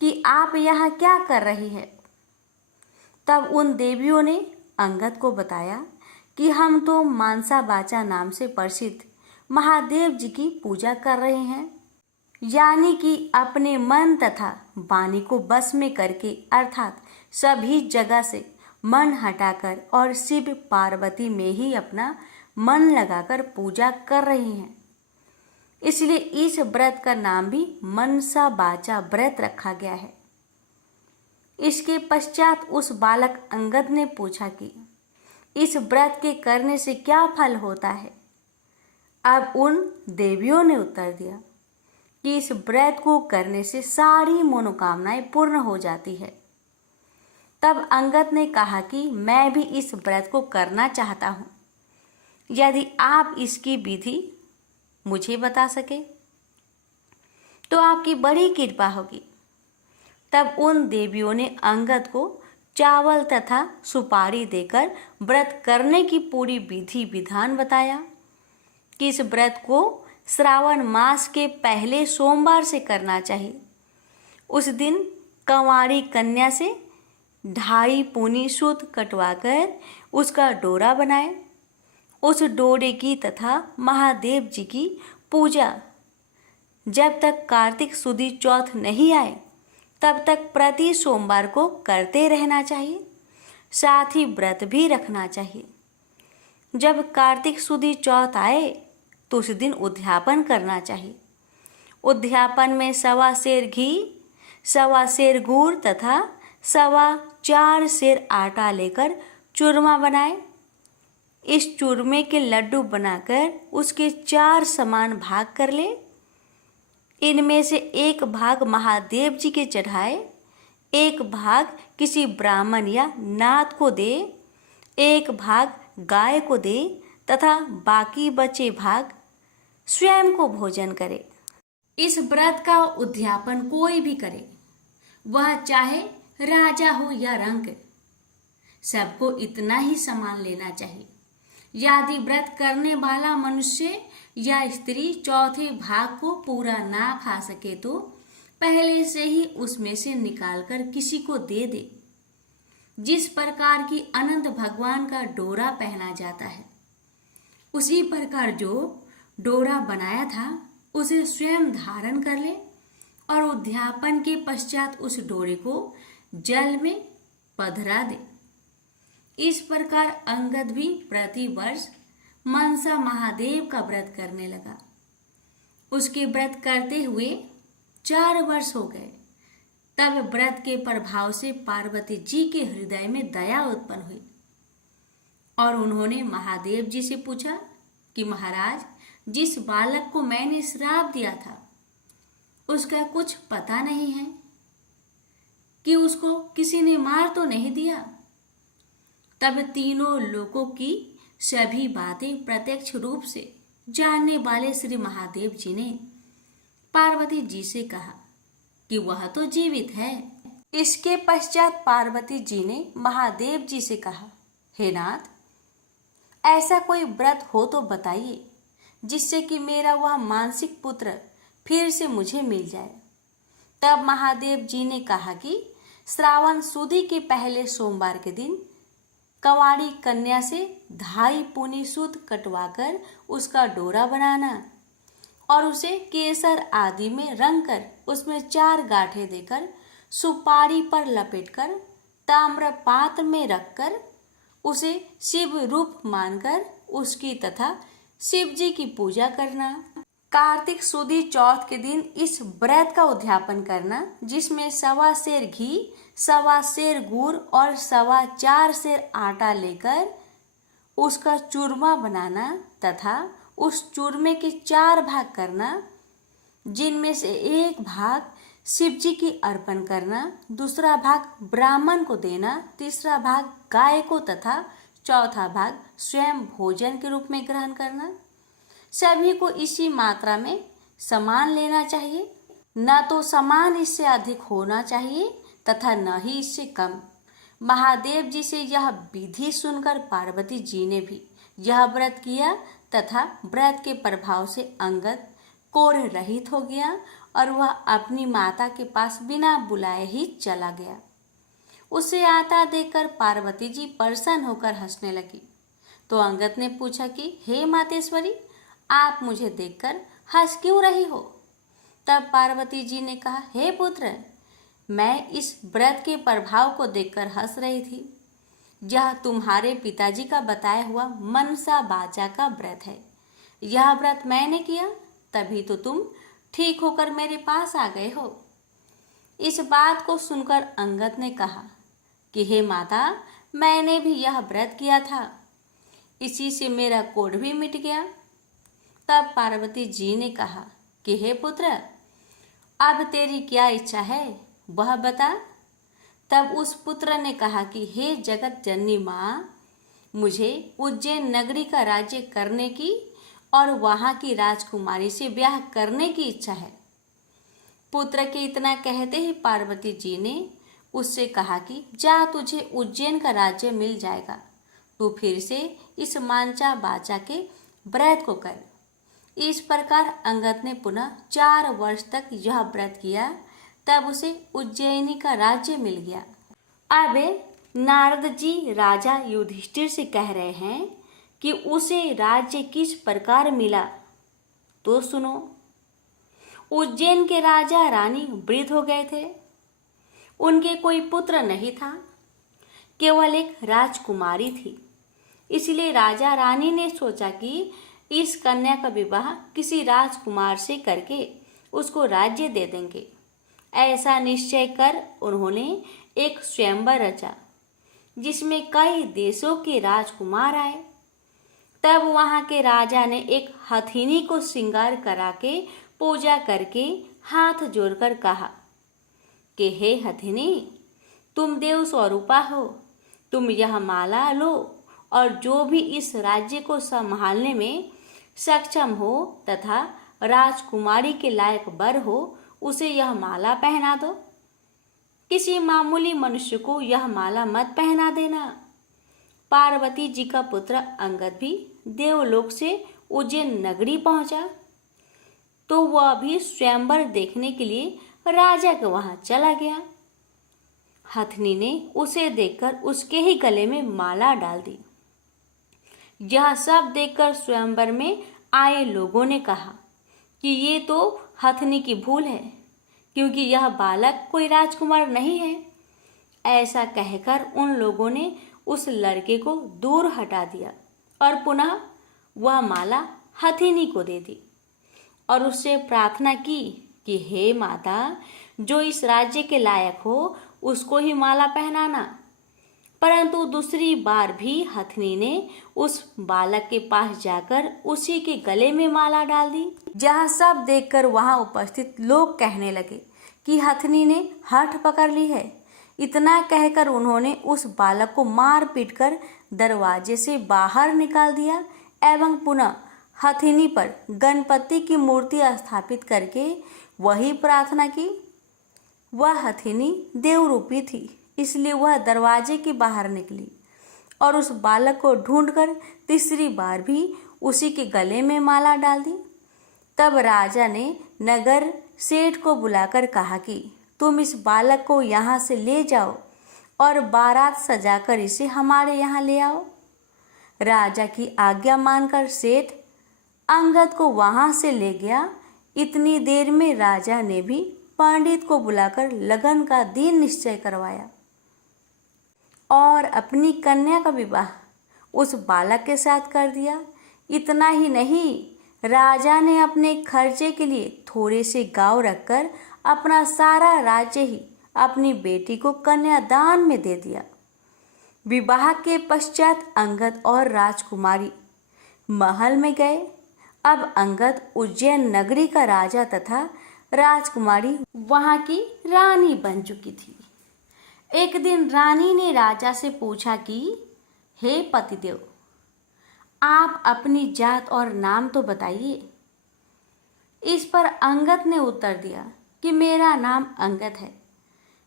कि आप यहाँ क्या कर रही है। तब उन देवियों ने अंगद को बताया कि हम तो मानसा बाचा नाम से प्रसिद्ध महादेव जी की पूजा कर रहे हैं। यानी कि अपने मन तथा वाणी को बस में करके, अर्थात सभी जगह से मन हटाकर और शिव पार्वती में ही अपना मन लगाकर पूजा कर रही हैं। इसलिए इस व्रत का नाम भी मनसा वाचा व्रत रखा गया है। इसके पश्चात उस बालक अंगद ने पूछा कि इस व्रत के करने से क्या फल होता है। अब उन देवियों ने उत्तर दिया कि इस व्रत को करने से सारी मनोकामनाएं पूर्ण हो जाती है। तब अंगद ने कहा कि मैं भी इस व्रत को करना चाहता हूँ, यदि आप इसकी विधि मुझे बता सके तो आपकी बड़ी कृपा होगी। तब उन देवियों ने अंगद को चावल तथा सुपारी देकर व्रत करने की पूरी विधि विधान बताया कि इस व्रत को श्रावण मास के पहले सोमवार से करना चाहिए। उस दिन कंवारी कन्या से 2.5 पूनी सूत कटवाकर उसका डोरा बनाए। उस डोरे की तथा महादेव जी की पूजा जब तक कार्तिक सुदी चौथ नहीं आए तब तक प्रति सोमवार को करते रहना चाहिए। साथ ही व्रत भी रखना चाहिए। जब कार्तिक सुदी चौथ आए तो उस दिन उद्यापन करना चाहिए। उद्यापन में 1.25 सेर घी, 1.25 सेर गुड़ तथा 4.25 सेर आटा लेकर चूरमा बनाए। इस चूरमे के लड्डू बनाकर उसके 4 समान भाग कर ले। इनमें से एक भाग महादेव जी के चढ़ाए, एक भाग किसी ब्राह्मण या नाथ को दे, एक भाग गाय को दे तथा बाकी बचे भाग स्वयं को भोजन करे। इस व्रत का उद्यापन कोई भी करे, वह चाहे राजा हो या रंक, सबको इतना ही सामान लेना चाहिए। यदि व्रत करने वाला मनुष्य या स्त्री चौथे भाग को पूरा ना खा सके तो पहले से ही उसमें से निकालकर किसी को दे दे। जिस प्रकार की अनंत भगवान का डोरा पहना जाता है, उसी प्रकार जो डोरा बनाया था उसे स्वयं धारण कर ले और उद्यापन के पश्चात उस डोरे को जल में पधरा दे। इस प्रकार अंगद भी प्रति वर्ष मनसा महादेव का व्रत करने लगा। उसके व्रत करते हुए 4 वर्ष हो गए। तब व्रत के प्रभाव से पार्वती जी के हृदय में दया उत्पन्न हुई और उन्होंने महादेव जी से पूछा कि महाराज, जिस बालक को मैंने श्राप दिया था उसका कुछ पता नहीं है कि उसको किसी ने मार तो नहीं दिया। तब तीनों लोगों की सभी बातें प्रत्यक्ष रूप से जानने वाले श्री महादेव जी ने पार्वती जी से कहा कि वह तो जीवित है। इसके पश्चात पार्वती जी ने महादेव जी से कहा, हे नाथ, ऐसा कोई व्रत हो तो बताइए जिससे कि मेरा वह मानसिक पुत्र फिर से मुझे मिल जाए। तब महादेव जी ने कहा कि श्रावण सुदी के पहले सोमवार के दिन कंवारी कन्या से 2.5 पूनी सूत कटवाकर उसका डोरा बनाना और उसे केसर आदि में रंग कर उसमें 4 गांठें देकर सुपारी पर लपेटकर ताम्र पात्र में रखकर उसे शिव रूप मानकर उसकी तथा शिव जी की पूजा करना। कार्तिक सुदी चौथ के दिन इस व्रत का उद्यापन करना, जिसमें 1.25 सेर घी, 1.25 सेर गुड़ और 4.25 सेर आटा लेकर उसका चूरमा बनाना तथा उस चूरमे के 4 भाग करना, जिनमें से एक भाग शिव जी की अर्पण करना, दूसरा भाग ब्राह्मण को देना, तीसरा भाग गाय को तथा चौथा भाग स्वयं भोजन के रूप में ग्रहण करना। सभी को इसी मात्रा में समान लेना चाहिए, न तो समान इससे अधिक होना चाहिए तथा न ही इससे कम। महादेव जी से यह विधि सुनकर पार्वती जी ने भी यह व्रत किया तथा व्रत के प्रभाव से अंगद कोढ़ रहित हो गया और वह अपनी माता के पास बिना बुलाए ही चला गया। उसे आता देखकर पार्वती जी प्रसन्न होकर हंसने लगी। तो अंगद ने पूछा कि हे मातेश्वरी, आप मुझे देखकर हंस क्यों रही हो? तब पार्वती जी ने कहा, हे पुत्र, मैं इस व्रत के प्रभाव को देखकर हंस रही थी। यह तुम्हारे पिताजी का बताया हुआ मनसा वाचा का व्रत है। यह व्रत मैंने किया, तभी तो तुम ठीक होकर मेरे पास आ गए हो। इस बात को सुनकर अंगद ने कहा कि हे माता, मैंने भी यह व्रत किया था, इसी से मेरा कोढ़ भी मिट गया। तब पार्वती जी ने कहा कि हे पुत्र, अब तेरी क्या इच्छा है वह बता। तब उस पुत्र ने कहा कि हे जगत जननी माँ, मुझे उज्जैन नगरी का राज्य करने की और वहाँ की राजकुमारी से ब्याह करने की इच्छा है। पुत्र के इतना कहते ही पार्वती जी ने उससे कहा कि जा, तुझे उज्जैन का राज्य मिल जाएगा, तू फिर से इस मांचा वाचा के व्रत को कर। इस प्रकार अंगद ने पुनः 4 वर्ष तक यह व्रत किया, तब उसे उज्जैनी का राज्य मिल गया। अब नारद जी राजा युधिष्ठिर से कह रहे हैं कि उसे राज्य किस प्रकार मिला, तो सुनो। उज्जैन के राजा रानी वृद्ध हो गए थे, उनके कोई पुत्र नहीं था, केवल एक राजकुमारी थी। इसलिए राजा रानी ने सोचा कि इस कन्या का विवाह किसी राजकुमार से करके उसको राज्य दे देंगे। ऐसा निश्चय कर उन्होंने एक स्वयंवर रचा, जिसमें कई देशों के राजकुमार आए। तब वहां के राजा ने एक हथिनी को श्रृंगार करा के पूजा करके हाथ जोड़कर कहा कि हे हथिनी, तुम देव स्वरूपा हो, तुम यह माला लो और जो भी इस राज्य को संभालने में सक्षम हो तथा राजकुमारी के लायक वर हो, उसे यह माला पहना दो। किसी मामूली मनुष्य को यह माला मत पहना देना। पार्वती जी का पुत्र अंगद भी देवलोक से उज्जैन नगरी पहुंचा, तो वह भी स्वयंवर देखने के लिए राजा के वहां चला गया। हथनी ने उसे देखकर उसके ही गले में माला डाल दी। यह सब देखकर स्वयंवर में आए लोगों ने कहा कि ये तो हथनी की भूल है, क्योंकि यह बालक कोई राजकुमार नहीं है। ऐसा कहकर उन लोगों ने उस लड़के को दूर हटा दिया और पुनः वह माला हथिनी को दे दी और उससे प्रार्थना की कि हे माता, जो इस राज्य के लायक हो उसको ही माला पहनाना। परंतु दूसरी बार भी हथनी ने उस बालक के पास जाकर उसी के गले में माला डाल दी। जहाँ सब देखकर वहां उपस्थित लोग कहने लगे कि हथनी ने हठ पकड़ ली है। इतना कहकर उन्होंने उस बालक को मार पीट कर दरवाजे से बाहर निकाल दिया एवं पुनः हथिनी पर गणपति की मूर्ति स्थापित करके वही प्रार्थना की। वह हथिनी देवरूपी थी, इसलिए वह दरवाजे के बाहर निकली और उस बालक को ढूंढकर तीसरी बार भी उसी के गले में माला डाल दी। तब राजा ने नगर सेठ को बुलाकर कहा कि तुम इस बालक को यहाँ से ले जाओ और बारात सजाकर इसे हमारे यहाँ ले आओ। राजा की आज्ञा मानकर सेठ अंगद को वहाँ से ले गया। इतनी देर में राजा ने भी पंडित को बुलाकर लगन का दिन निश्चय करवाया और अपनी कन्या का विवाह उस बालक के साथ कर दिया। इतना ही नहीं, राजा ने अपने खर्चे के लिए थोड़े से गांव रखकर अपना सारा राज्य ही अपनी बेटी को कन्यादान में दे दिया। विवाह के पश्चात अंगद और राजकुमारी महल में गए। अब अंगद उज्जैन नगरी का राजा तथा राजकुमारी वहां की रानी बन चुकी थी। एक दिन रानी ने राजा से पूछा कि हे पतिदेव, आप अपनी जात और नाम तो बताइए। इस पर अंगद ने उत्तर दिया कि मेरा नाम अंगद है,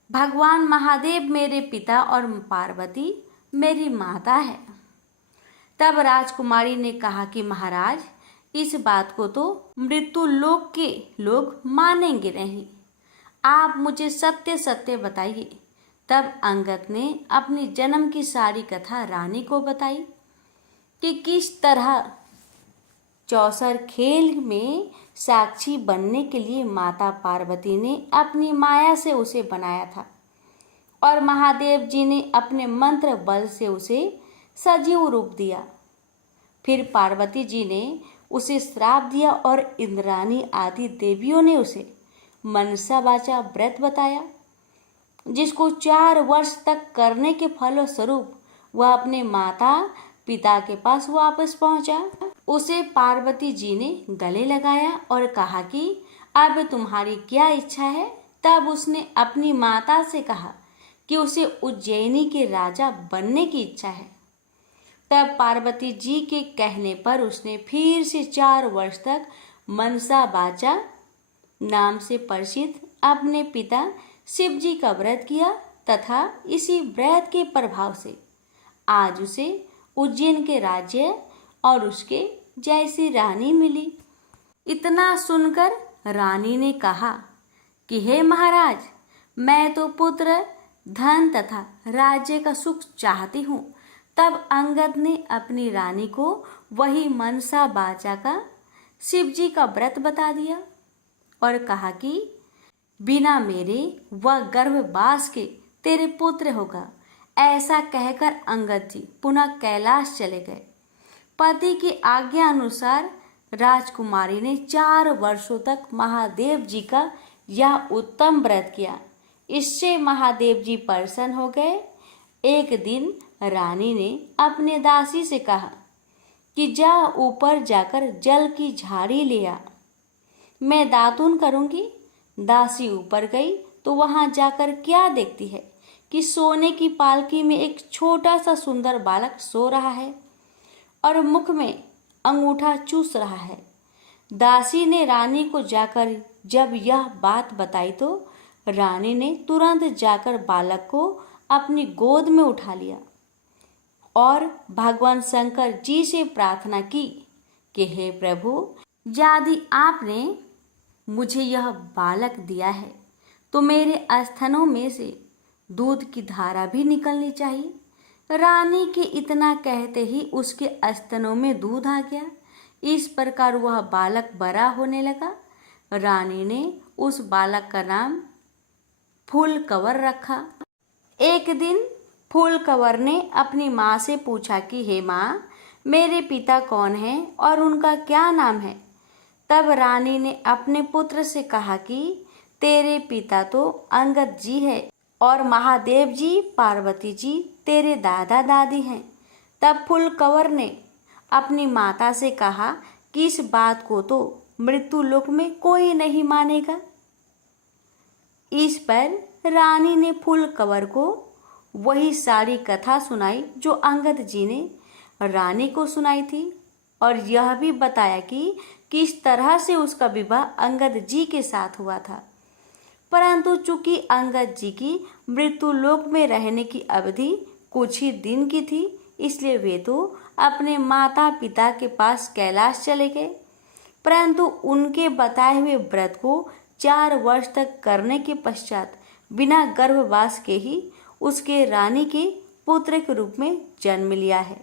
भगवान महादेव मेरे पिता और पार्वती मेरी माता है। तब राजकुमारी ने कहा कि महाराज, इस बात को तो मृत्यु लोक के लोग मानेंगे नहीं, आप मुझे सत्य सत्य बताइए। तब अंगद ने अपनी जन्म की सारी कथा रानी को बताई कि किस तरह चौसर खेल में साक्षी बनने के लिए माता पार्वती ने अपनी माया से उसे बनाया था और महादेव जी ने अपने मंत्र बल से उसे सजीव रूप दिया। फिर पार्वती जी ने उसे श्राप दिया और इंद्राणी आदि देवियों ने उसे मनसा वाचा व्रत बताया, जिसको 4 वर्ष तक करने के फलस्वरूप वह अपने माता पिता के पास वापस पहुंचा। उसे पार्वती जी ने गले लगाया और कहा कि अब तुम्हारी क्या इच्छा है। तब उसने अपनी माता से कहा कि उसे उज्जैनी के राजा बनने की इच्छा है। तब पार्वती जी के कहने पर उसने फिर से 4 वर्ष तक मनसा वाचा नाम से प्रसिद्ध अपने पिता शिव जी का व्रत किया तथा इसी व्रत के प्रभाव से आज उसे उज्जैन के राज्य और उसके जैसी रानी मिली। इतना सुनकर रानी ने कहा कि हे महाराज, मैं तो पुत्र, धन तथा राज्य का सुख चाहती हूँ। तब अंगद ने अपनी रानी को वही मनसा वाचा का शिव जी का व्रत बता दिया और कहा कि बिना मेरे वह गर्भवास के तेरे पुत्र होगा। ऐसा कहकर अंगद जी पुनः कैलाश चले गए। पति की आज्ञा अनुसार राजकुमारी ने 4 वर्षों तक महादेव जी का यह उत्तम व्रत किया। इससे महादेव जी प्रसन्न हो गए। एक दिन रानी ने अपने दासी से कहा कि जा ऊपर जाकर जल की झाड़ी ले आ, मैं दातुन करूंगी। दासी ऊपर गई तो वहां जाकर क्या देखती है कि सोने की पालकी में एक छोटा सा सुंदर बालक सो रहा है और मुख में अंगूठा चूस रहा है। दासी ने रानी को जाकर जब यह बात बताई तो रानी ने तुरंत जाकर बालक को अपनी गोद में उठा लिया और भगवान शंकर जी से प्रार्थना की कि हे प्रभु, यदि आपने मुझे यह बालक दिया है तो मेरे स्तनों में से दूध की धारा भी निकलनी चाहिए। रानी के इतना कहते ही उसके स्तनों में दूध आ गया। इस प्रकार वह बालक बड़ा होने लगा। रानी ने उस बालक का नाम फूलकवर रखा। एक दिन फूलकवर ने अपनी माँ से पूछा कि हे माँ, मेरे पिता कौन हैं और उनका क्या नाम है। तब रानी ने अपने पुत्र से कहा कि तेरे पिता तो अंगद जी है और महादेव जी, पार्वती जी तेरे दादा दादी हैं। तब फूलकवर ने अपनी माता से कहा कि इस बात को तो मृत्यु लोक में कोई नहीं मानेगा। इस पर रानी ने फूलकवर को वही सारी कथा सुनाई जो अंगद जी ने रानी को सुनाई थी और यह भी बताया कि किस तरह से उसका विवाह अंगद जी के साथ हुआ था। परंतु चूंकि अंगद जी की मृत्यु लोक में रहने की अवधि कुछ ही दिन की थी, इसलिए वे तो अपने माता पिता के पास कैलाश चले गए। परंतु उनके बताए हुए व्रत को 4 वर्ष तक करने के पश्चात बिना गर्भवास के ही उसके रानी के पुत्र के रूप में जन्म लिया है।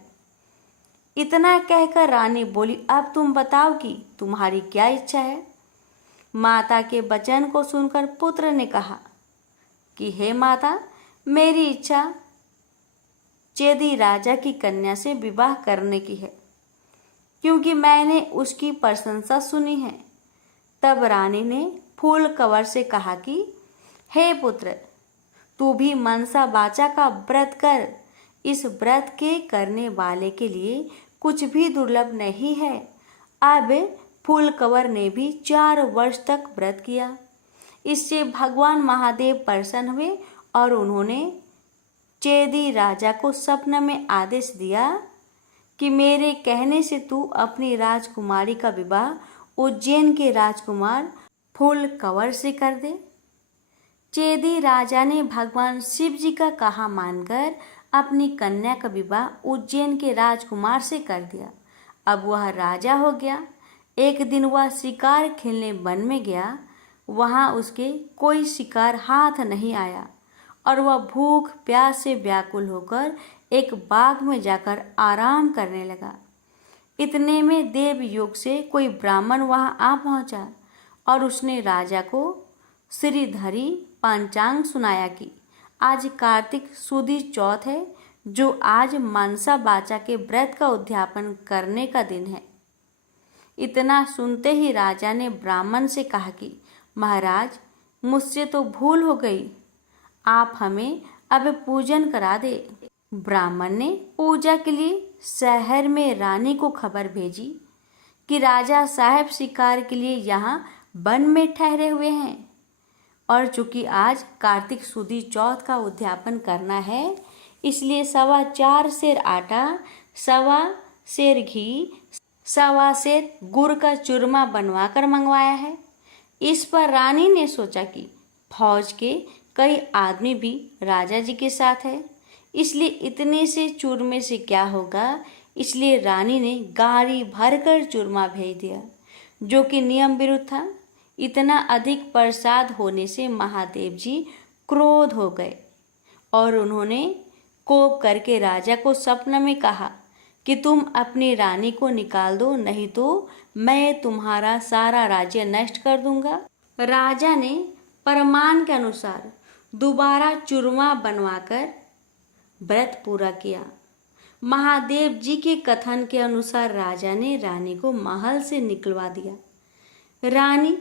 इतना कहकर रानी बोली, अब तुम बताओ कि तुम्हारी क्या इच्छा है। माता के वचन को सुनकर पुत्र ने कहा कि हे माता, मेरी इच्छा चेदी राजा की कन्या से विवाह करने की है, क्योंकि मैंने उसकी प्रशंसा सुनी है। तब रानी ने फूलकवर से कहा कि हे पुत्र, तू भी मनसा वाचा का व्रत कर। इस व्रत के करने वाले के लिए कुछ भी दुर्लभ नहीं है। अब फूलकवर ने भी 4 वर्ष तक व्रत किया। इससे भगवान महादेव प्रसन्न हुए और उन्होंने चेदी राजा को स्वप्न में आदेश दिया कि मेरे कहने से तू अपनी राजकुमारी का विवाह उज्जैन के राजकुमार फूलकवर से कर दे। चेदी राजा ने भगवान शिव जी का कहा मानकर अपनी कन्या का विवाह उज्जैन के राजकुमार से कर दिया। अब वह राजा हो गया। एक दिन वह शिकार खेलने वन में गया। वहां उसके कोई शिकार हाथ नहीं आया और वह भूख प्यास से व्याकुल होकर एक बाग में जाकर आराम करने लगा। इतने में देवयोग से कोई ब्राह्मण वहां आ पहुंचा और उसने राजा को श्रीधरी पंचांग सुनाया कि आज कार्तिक सुदी चौथ है, जो आज मनसा वाचा के व्रत का उद्यापन करने का दिन है। इतना सुनते ही राजा ने ब्राह्मण से कहा कि महाराज, मुझसे तो भूल हो गई, आप हमें अब पूजन करा दे। ब्राह्मण ने पूजा के लिए शहर में रानी को खबर भेजी कि राजा साहब शिकार के लिए यहाँ वन में ठहरे हुए हैं और चूंकि आज कार्तिक सुदी चौथ का उद्यापन करना है, इसलिए 4.25 सेर आटा, 1.25 सेर घी, 1.25 सेर गुड़ का चूरमा बनवा कर मंगवाया है। इस पर रानी ने सोचा कि फौज के कई आदमी भी राजा जी के साथ है, इसलिए इतने से चूरमे से क्या होगा, इसलिए रानी ने गाड़ी भरकर चूरमा भेज दिया, जो कि नियम विरुद्ध था। इतना अधिक प्रसाद होने से महादेव जी क्रोध हो गए और उन्होंने कोप करके राजा को स्वप्न में कहा कि तुम अपनी रानी को निकाल दो, नहीं तो मैं तुम्हारा सारा राज्य नष्ट कर दूंगा। राजा ने प्रमाण के अनुसार दोबारा चूरमा बनवाकर व्रत पूरा किया। महादेव जी के कथन के अनुसार राजा ने रानी को महल से निकलवा दिया। रानी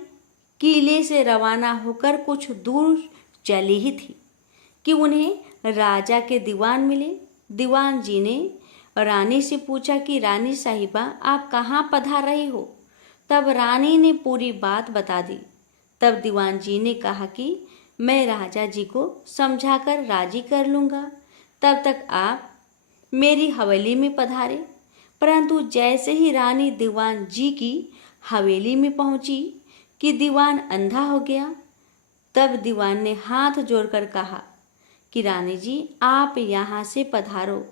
किले से रवाना होकर कुछ दूर चली ही थी कि उन्हें राजा के दीवान मिले। दीवान जी ने रानी से पूछा कि रानी साहिबा, आप कहाँ पधार रही हो? तब रानी ने पूरी बात बता दी। तब दीवान जी ने कहा कि मैं राजा जी को समझाकर राजी कर लूँगा, तब तक आप मेरी हवेली में पधारे। परंतु जैसे ही रानी दीवान जी की हवेली में पहुंची कि दीवान अंधा हो गया। तब दीवान ने हाथ जोड़कर कहा कि रानी जी, आप यहाँ से पधारो।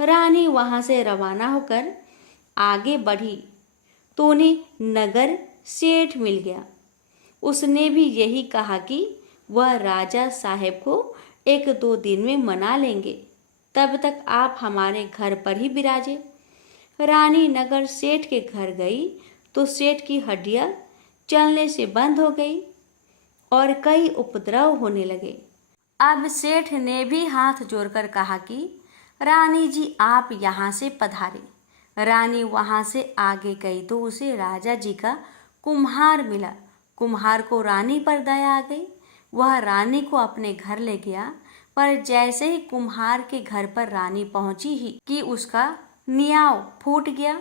रानी वहाँ से रवाना होकर आगे बढ़ी तो उन्हें नगर सेठ मिल गया। उसने भी यही कहा कि वह राजा साहब को 1-2 दिन में मना लेंगे, तब तक आप हमारे घर पर ही विराजे। रानी नगर सेठ के घर गई तो सेठ की हड्डियां चलने से बंद हो गई और कई उपद्रव होने लगे। अब सेठ ने भी हाथ जोड़कर कहा कि रानी जी, आप यहाँ से पधारे। रानी वहाँ से आगे गई तो उसे राजा जी का कुम्हार मिला। कुम्हार को रानी पर दया आ गई। वह रानी को अपने घर ले गया, पर जैसे ही कुम्हार के घर पर रानी पहुंची ही कि उसका नियाव फूट गया,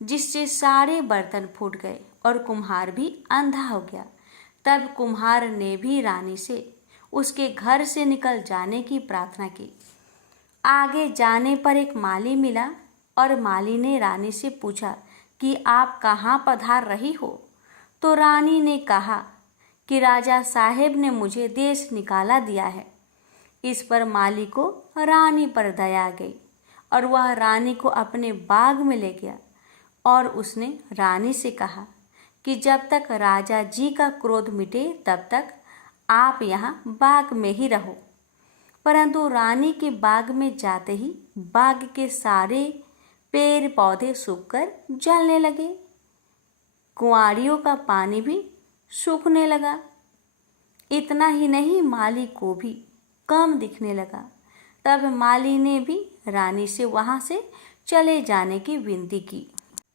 जिससे सारे बर्तन फूट गए और कुम्हार भी अंधा हो गया। तब कुम्हार ने भी रानी से उसके घर से निकल जाने की प्रार्थना की। आगे जाने पर एक माली मिला और माली ने रानी से पूछा कि आप कहाँ पधार रही हो? तो रानी ने कहा कि राजा साहेब ने मुझे देश निकाला दिया है। इस पर माली को रानी पर दया आ गई और वह रानी को अपने बाग में ले गया और उसने रानी से कहा कि जब तक राजा जी का क्रोध मिटे तब तक आप यहाँ बाग में ही रहो। परंतु रानी के बाग में जाते ही बाग के सारे पेड़ पौधे सूखकर जलने लगे। कुंवारियों का पानी भी सूखने लगा। इतना ही नहीं, माली को भी कम दिखने लगा। तब माली ने भी रानी से वहाँ से चले जाने की विनती की।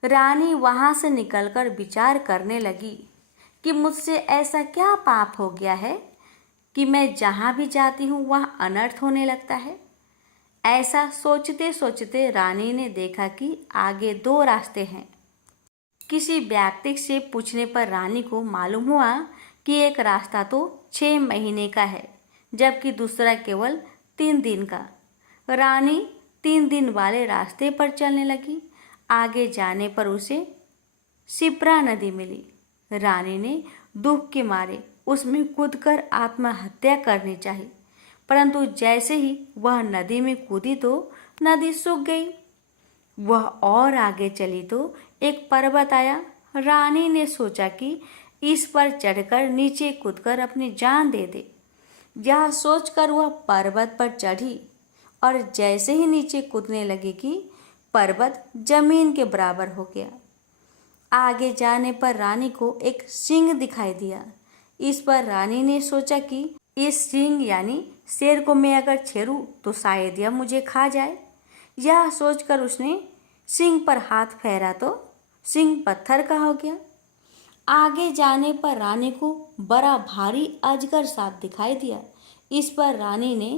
रानी वहाँ से निकलकर विचार करने लगी कि मुझसे ऐसा क्या पाप हो गया है कि मैं जहाँ भी जाती हूँ वहाँ अनर्थ होने लगता है। ऐसा सोचते सोचते रानी ने देखा कि आगे 2 रास्ते हैं। किसी व्यक्ति से पूछने पर रानी को मालूम हुआ कि एक रास्ता तो 6 महीने का है, जबकि दूसरा केवल 3 दिन का। रानी 3 दिन वाले रास्ते पर चलने लगी। आगे जाने पर उसे शिप्रा नदी मिली। रानी ने दुख के मारे उसमें कूदकर आत्महत्या करनी चाहिए, परंतु जैसे ही वह नदी में कूदी तो नदी सूख गई। वह और आगे चली तो एक पर्वत आया। रानी ने सोचा कि इस पर चढ़कर नीचे कूदकर अपनी जान दे दे। यह सोचकर वह पर्वत पर चढ़ी और जैसे ही नीचे कूदने लगी कि पर्वत जमीन के बराबर हो गया। आगे जाने पर रानी को एक सिंह दिखाई दिया। इस पर रानी ने सोचा कि इस सिंह यानी शेर को मैं अगर छेड़ूं तो शायद यह मुझे खा जाए। यह सोचकर उसने सिंह पर हाथ फेरा तो सिंह पत्थर का हो गया। आगे जाने पर रानी को बड़ा भारी अजगर सांप दिखाई दिया। इस पर रानी ने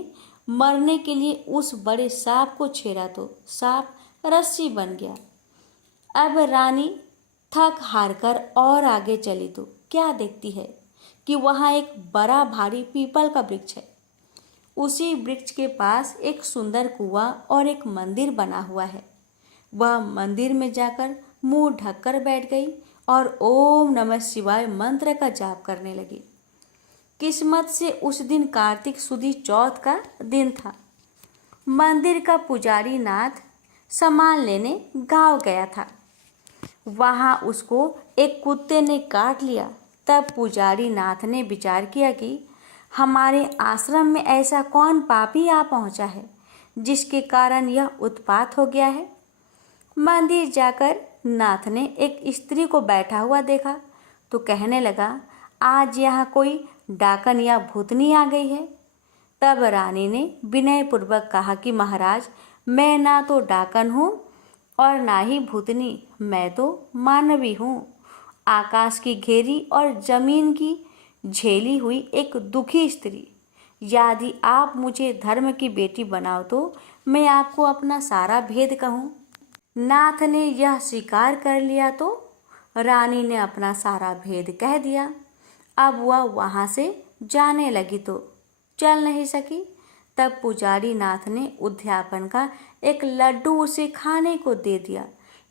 मरने के लिए उस बड़े सांप को छेड़ा तो सांप रस्सी बन गया। अब रानी थक हार कर और आगे चली तो क्या देखती है कि वहाँ एक बड़ा भारी पीपल का वृक्ष है। उसी वृक्ष के पास एक सुंदर कुआं और एक मंदिर बना हुआ है। वह मंदिर में जाकर मुंह ढककर बैठ गई और ओम नमः शिवाय मंत्र का जाप करने लगी। किस्मत से उस दिन कार्तिक सुदी चौथ का दिन था। मंदिर का पुजारी नाथ सामान लेने गांव गया था। वहां उसको एक कुत्ते ने काट लिया। तब पुजारी नाथ ने विचार किया कि हमारे आश्रम में ऐसा कौन पापी आ पहुंचा है जिसके कारण यह उत्पात हो गया है। मंदिर जाकर नाथ ने एक स्त्री को बैठा हुआ देखा तो कहने लगा, आज यहाँ कोई डाकन या भूतनी आ गई है। तब रानी ने विनयपूर्वक कहा कि महाराज, मैं ना तो डाकन हूँ और ना ही भूतनी, मैं तो मानवी हूँ। आकाश की घेरी और जमीन की झेली हुई एक दुखी स्त्री। यदि आप मुझे धर्म की बेटी बनाओ तो मैं आपको अपना सारा भेद कहूँ। नाथ ने यह स्वीकार कर लिया तो रानी ने अपना सारा भेद कह दिया। अब वह वहाँ से जाने लगी तो चल नहीं सकी। तब पुजारी नाथ ने उद्यापन का एक लड्डू उसे खाने को दे दिया।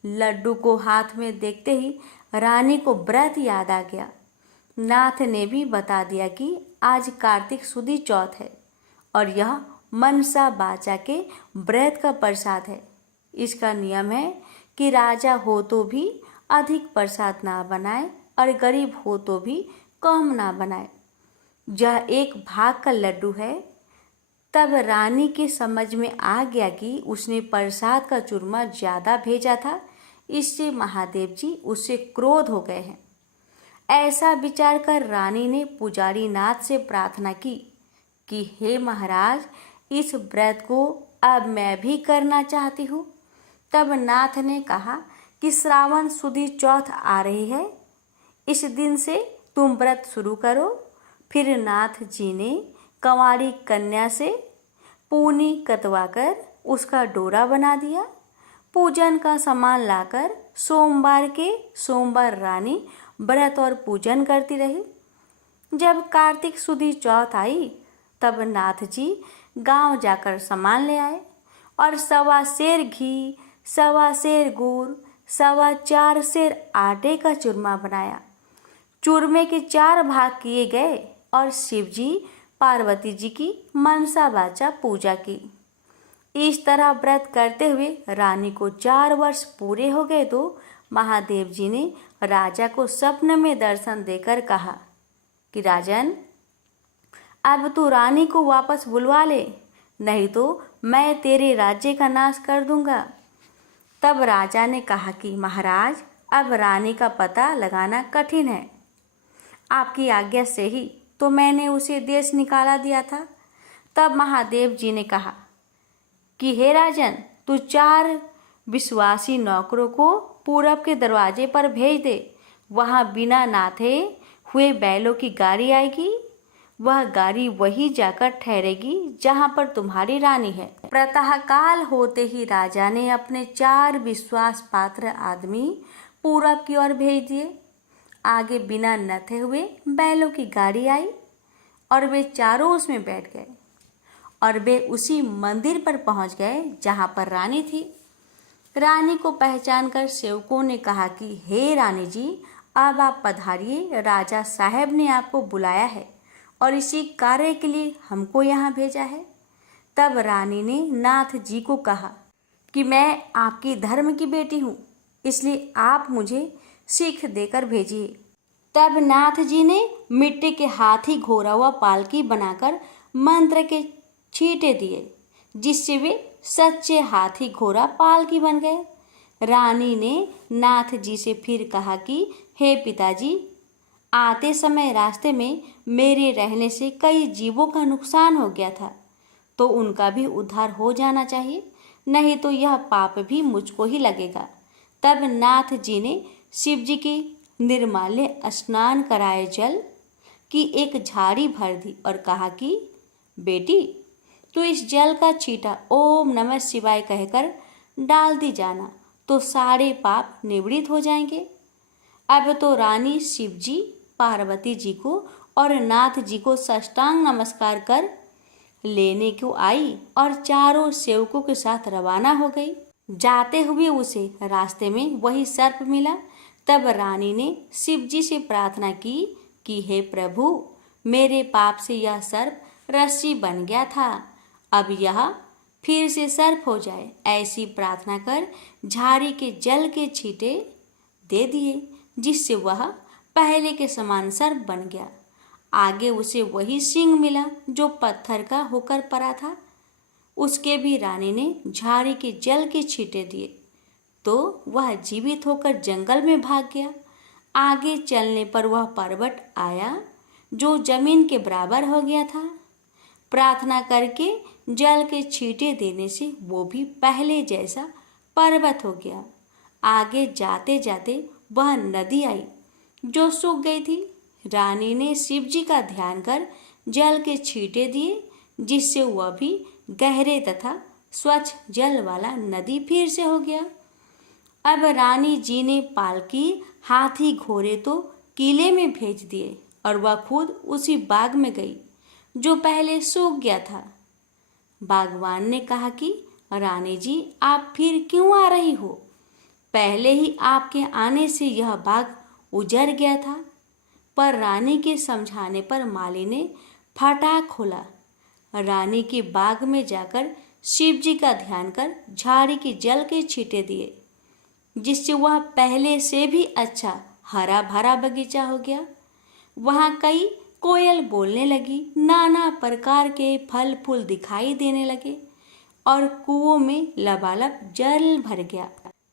लड्डू को हाथ में देखते ही रानी को व्रत याद आ गया। नाथ ने भी बता दिया कि आज कार्तिक सुदी चौथ है और यह मनसा बाचा के व्रत का प्रसाद है। इसका नियम है कि राजा हो तो भी अधिक प्रसाद ना बनाए और गरीब हो तो भी कम ना बनाए। यह एक भाग का लड्डू है। तब रानी के समझ में आ गया कि उसने प्रसाद का चूरमा ज्यादा भेजा था, इससे महादेव जी उससे क्रोध हो गए हैं। ऐसा विचार कर रानी ने पुजारी नाथ से प्रार्थना की कि हे महाराज, इस व्रत को अब मैं भी करना चाहती हूँ। तब नाथ ने कहा कि श्रावण सुदी चौथ आ रही है, इस दिन से तुम व्रत शुरू करो। फिर नाथ जी ने कंवारी कन्या से पूनी कतवाकर उसका डोरा बना दिया। पूजन का सामान लाकर सोमवार के सोमवार रानी व्रत और पूजन करती रही। जब कार्तिक सुदी चौथ आई तब नाथ जी गांव जाकर सामान ले आए और 1.25 सेर घी, 1.25 सेर गुड़, 4.25 सेर आटे का चूरमा बनाया। चूरमे के 4 भाग किए गए और शिव जी पार्वती जी की मनसा वाचा पूजा की। इस तरह व्रत करते हुए रानी को 4 वर्ष पूरे हो गए तो महादेव जी ने राजा को स्वप्न में दर्शन देकर कहा कि राजन, अब तू रानी को वापस बुलवा ले, नहीं तो मैं तेरे राज्य का नाश कर दूंगा। तब राजा ने कहा कि महाराज, अब रानी का पता लगाना कठिन है। आपकी आज्ञा से ही तो मैंने उसे देश निकाला दिया था। तब महादेव जी ने कहा कि हे राजन, तू 4 विश्वासी नौकरों को पूरब के दरवाजे पर भेज दे। वहाँ बिना नाथे हुए बैलों की गाड़ी आएगी। वह गाड़ी वही जाकर ठहरेगी जहाँ पर तुम्हारी रानी है। प्रातःकाल होते ही राजा ने अपने 4 विश्वास पात्र आदमी पूरब की ओर भेज दिए। आगे बिना नथे हुए बैलों की गाड़ी आई और वे चारों उसमें बैठ गए और वे उसी मंदिर पर पहुंच गए जहां पर रानी थी। रानी को पहचान कर सेवकों ने कहा कि हे रानी जी, अब आप पधारिए, राजा साहब ने आपको बुलाया है और इसी कार्य के लिए हमको यहाँ भेजा है। तब रानी ने नाथ जी को कहा कि मैं आपकी धर्म की बेटी हूँ, इसलिए आप मुझे सीख देकर भेजिए। तब नाथ जी ने मिट्टी के हाथी घोरा हुआ पालकी बनाकर मंत्र के छींटे दिए। जिससे वे सच्चे हाथी घोड़ा पालकी बन गए। रानी ने नाथ जी से फिर कहा कि हे पिताजी, आते समय रास्ते में मेरे रहने से कई जीवों का नुकसान हो गया था, तो उनका भी उद्धार हो जाना चाहिए, नहीं तो यह पाप भी मुझको ही लगेगा। तब नाथ जी ने शिव जी के निर्माल्य स्नान कराए जल की एक झाड़ी भर दी और कहा कि बेटी, तो इस जल का छींटा ओम नमः शिवाय कहकर डाल दी जाना, तो सारे पाप निवृत्त हो जाएंगे। अब तो रानी शिव जी, पार्वती जी को और नाथ जी को साष्टांग नमस्कार कर लेने को आई और चारों सेवकों के साथ रवाना हो गई। जाते हुए उसे रास्ते में वही सर्प मिला। तब रानी ने शिव जी से प्रार्थना की कि हे प्रभु, मेरे पाप से यह सर्प रस्सी बन गया था, अब यह फिर से सर्प हो जाए, ऐसी प्रार्थना कर झाड़ी के जल के छींटे दे दिए, जिससे वह पहले के समान सर्प बन गया। आगे उसे वही सिंह मिला जो पत्थर का होकर पड़ा था। उसके भी रानी ने झाड़ी के जल के छींटे दिए, तो वह जीवित होकर जंगल में भाग गया। आगे चलने पर वह पर्वत आया जो जमीन के बराबर हो गया था। प्रार्थना करके जल के छींटे देने से वो भी पहले जैसा पर्वत हो गया। आगे जाते जाते वह नदी आई जो सूख गई थी। रानी ने शिव जी का ध्यान कर जल के छींटे दिए, जिससे वह भी गहरे तथा स्वच्छ जल वाला नदी फिर से हो गया। अब रानी जी ने पालकी, हाथी, घोड़े तो किले में भेज दिए और वह खुद उसी बाग में गई जो पहले सूख गया था। बागवान ने कहा कि रानी जी, आप फिर क्यों आ रही हो? पहले ही आपके आने से यह बाग उजड़ गया था। पर रानी के समझाने पर माली ने फाटक खोला। रानी के बाग में जाकर शिव जी का ध्यान कर झाड़ी के जल के छींटे दिए, जिससे वह पहले से भी अच्छा हरा भरा बगीचा हो गया। वहाँ कई कोयल बोलने लगी, नाना प्रकार के फल फूल दिखाई देने लगे और कुओं में लबालब जल भर गया।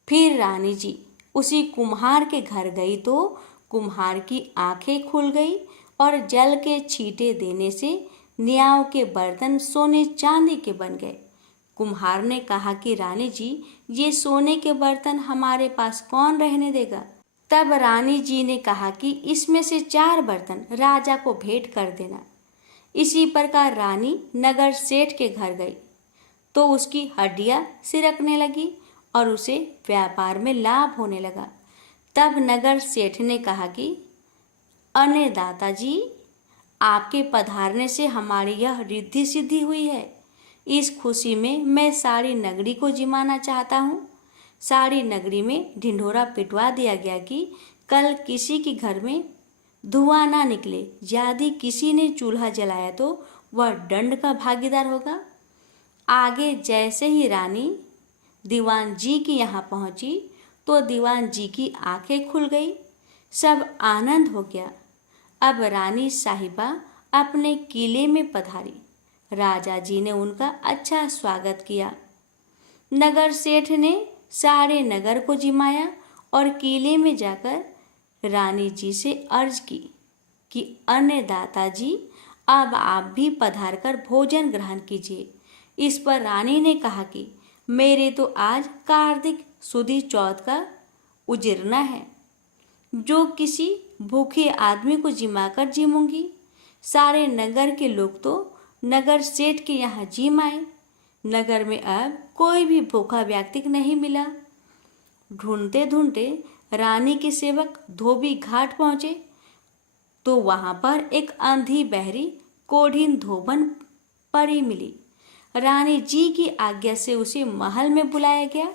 फिर रानी जी उसी कुम्हार के घर गई तो कुम्हार की आंखें खुल गई और जल के छींटे देने से न्याव के बर्तन सोने चांदी के बन गए। कुम्हार ने कहा कि रानी जी, ये सोने के बर्तन हमारे पास कौन रहने देगा? तब रानी जी ने कहा कि इसमें से 4 बर्तन राजा को भेंट कर देना। इसी प्रकार रानी नगर सेठ के घर गई तो उसकी हड्डियां सिरकने लगी और उसे व्यापार में लाभ होने लगा। तब नगर सेठ ने कहा कि अन्नदाता जी, आपके पधारने से हमारी यह रिद्धि सिद्धि हुई है। इस खुशी में मैं सारी नगरी को जिमाना चाहता हूँ। सारी नगरी में ढिंढोरा पिटवा दिया गया कि कल किसी के घर में धुआं ना निकले। यदि किसी ने चूल्हा जलाया तो वह दंड का भागीदार होगा। आगे जैसे ही रानी दीवान जी के यहाँ पहुँची तो दीवान जी की आंखें खुल गई, सब आनंद हो गया। अब रानी साहिबा अपने किले में पधारी। राजा जी ने उनका अच्छा स्वागत किया। नगर सेठ ने सारे नगर को जिमाया और किले में जाकर रानी जी से अर्ज की कि अन्नदाता जी, अब आप भी पधार कर भोजन ग्रहण कीजिए। इस पर रानी ने कहा कि मेरे तो आज कार्तिक सुदी चौथ का उजरना है, जो किसी भूखे आदमी को जिमाकर जिमूंगी। सारे नगर के लोग तो नगर सेठ के यहाँ जिम आए। नगर में अब कोई भी भूखा व्यक्ति नहीं मिला। ढूंढते ढूंढते रानी के सेवक धोबी घाट पहुँचे तो वहाँ पर एक अंधी बहरी कोढ़ीन धोबन परी मिली। रानी जी की आज्ञा से उसे महल में बुलाया गया।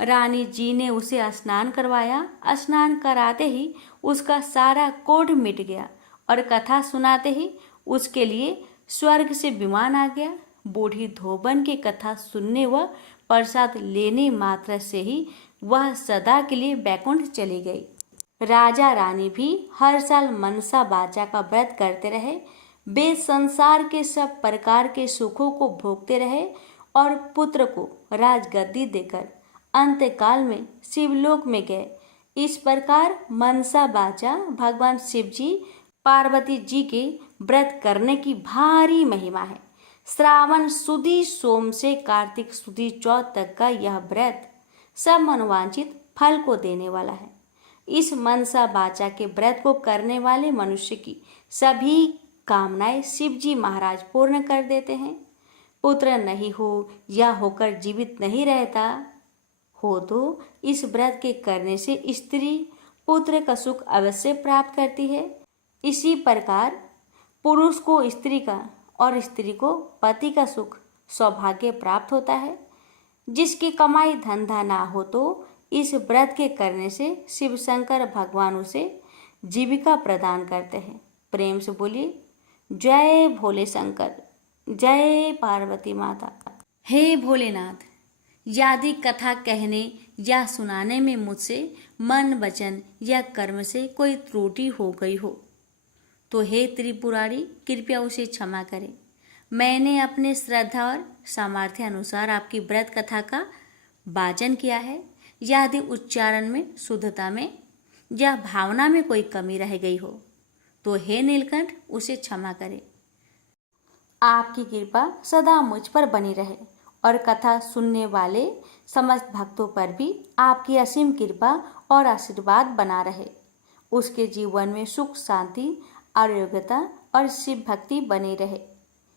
रानी जी ने उसे स्नान करवाया। स्नान कराते ही उसका सारा कोढ़ मिट गया और कथा सुनाते ही उसके लिए स्वर्ग से विमान आ गया। बूढ़ी धोबन की कथा सुनने व प्रसाद लेने मात्र से ही वह सदा के लिए बैकुंठ चली गई। राजा रानी भी हर साल मनसा बाचा का व्रत करते रहे। वे संसार के सब प्रकार के सुखों को भोगते रहे और पुत्र को राजगद्दी देकर अंतकाल में शिवलोक में गए। इस प्रकार मनसा बाचा भगवान शिव जी पार्वती जी के व्रत करने की भारी महिमा है। श्रावण सुदी सोम से कार्तिक सुदी चौथ तक का यह व्रत सब मनोवांछित फल को देने वाला है। इस मनसा बाचा के व्रत को करने वाले मनुष्य की सभी कामनाएं शिव जी महाराज पूर्ण कर देते हैं। पुत्र नहीं हो या होकर जीवित नहीं रहता हो तो इस व्रत के करने से स्त्री पुत्र का सुख अवश्य प्राप्त करती है। इसी प्रकार पुरुष को स्त्री का और स्त्री को पति का सुख सौभाग्य प्राप्त होता है। जिसकी कमाई धंधा ना हो तो इस व्रत के करने से शिव शंकर भगवान उसे जीविका प्रदान करते हैं। प्रेम से बोलिए जय भोले शंकर, जय पार्वती माता। हे भोलेनाथ, यदि कथा कहने या सुनाने में मुझसे मन वचन या कर्म से कोई त्रुटि हो गई हो तो हे त्रिपुरारी कृपया उसे क्षमा करें। मैंने अपने श्रद्धा और सामर्थ्य अनुसार आपकी व्रत कथा का वाचन किया है। यदि उच्चारण में, शुद्धता में या भावना में कोई कमी रह गई हो तो हे नीलकंठ उसे क्षमा करें। आपकी कृपा सदा मुझ पर बनी रहे और कथा सुनने वाले समस्त भक्तों पर भी आपकी असीम कृपा और आशीर्वाद बना रहे। उसके जीवन में सुख, शांति, आरोग्यता और शिव भक्ति बनी रहे।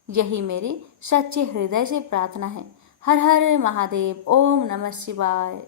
यही मेरे सच्चे हृदय से प्रार्थना है। हर हर महादेव। ओम नमः शिवाय।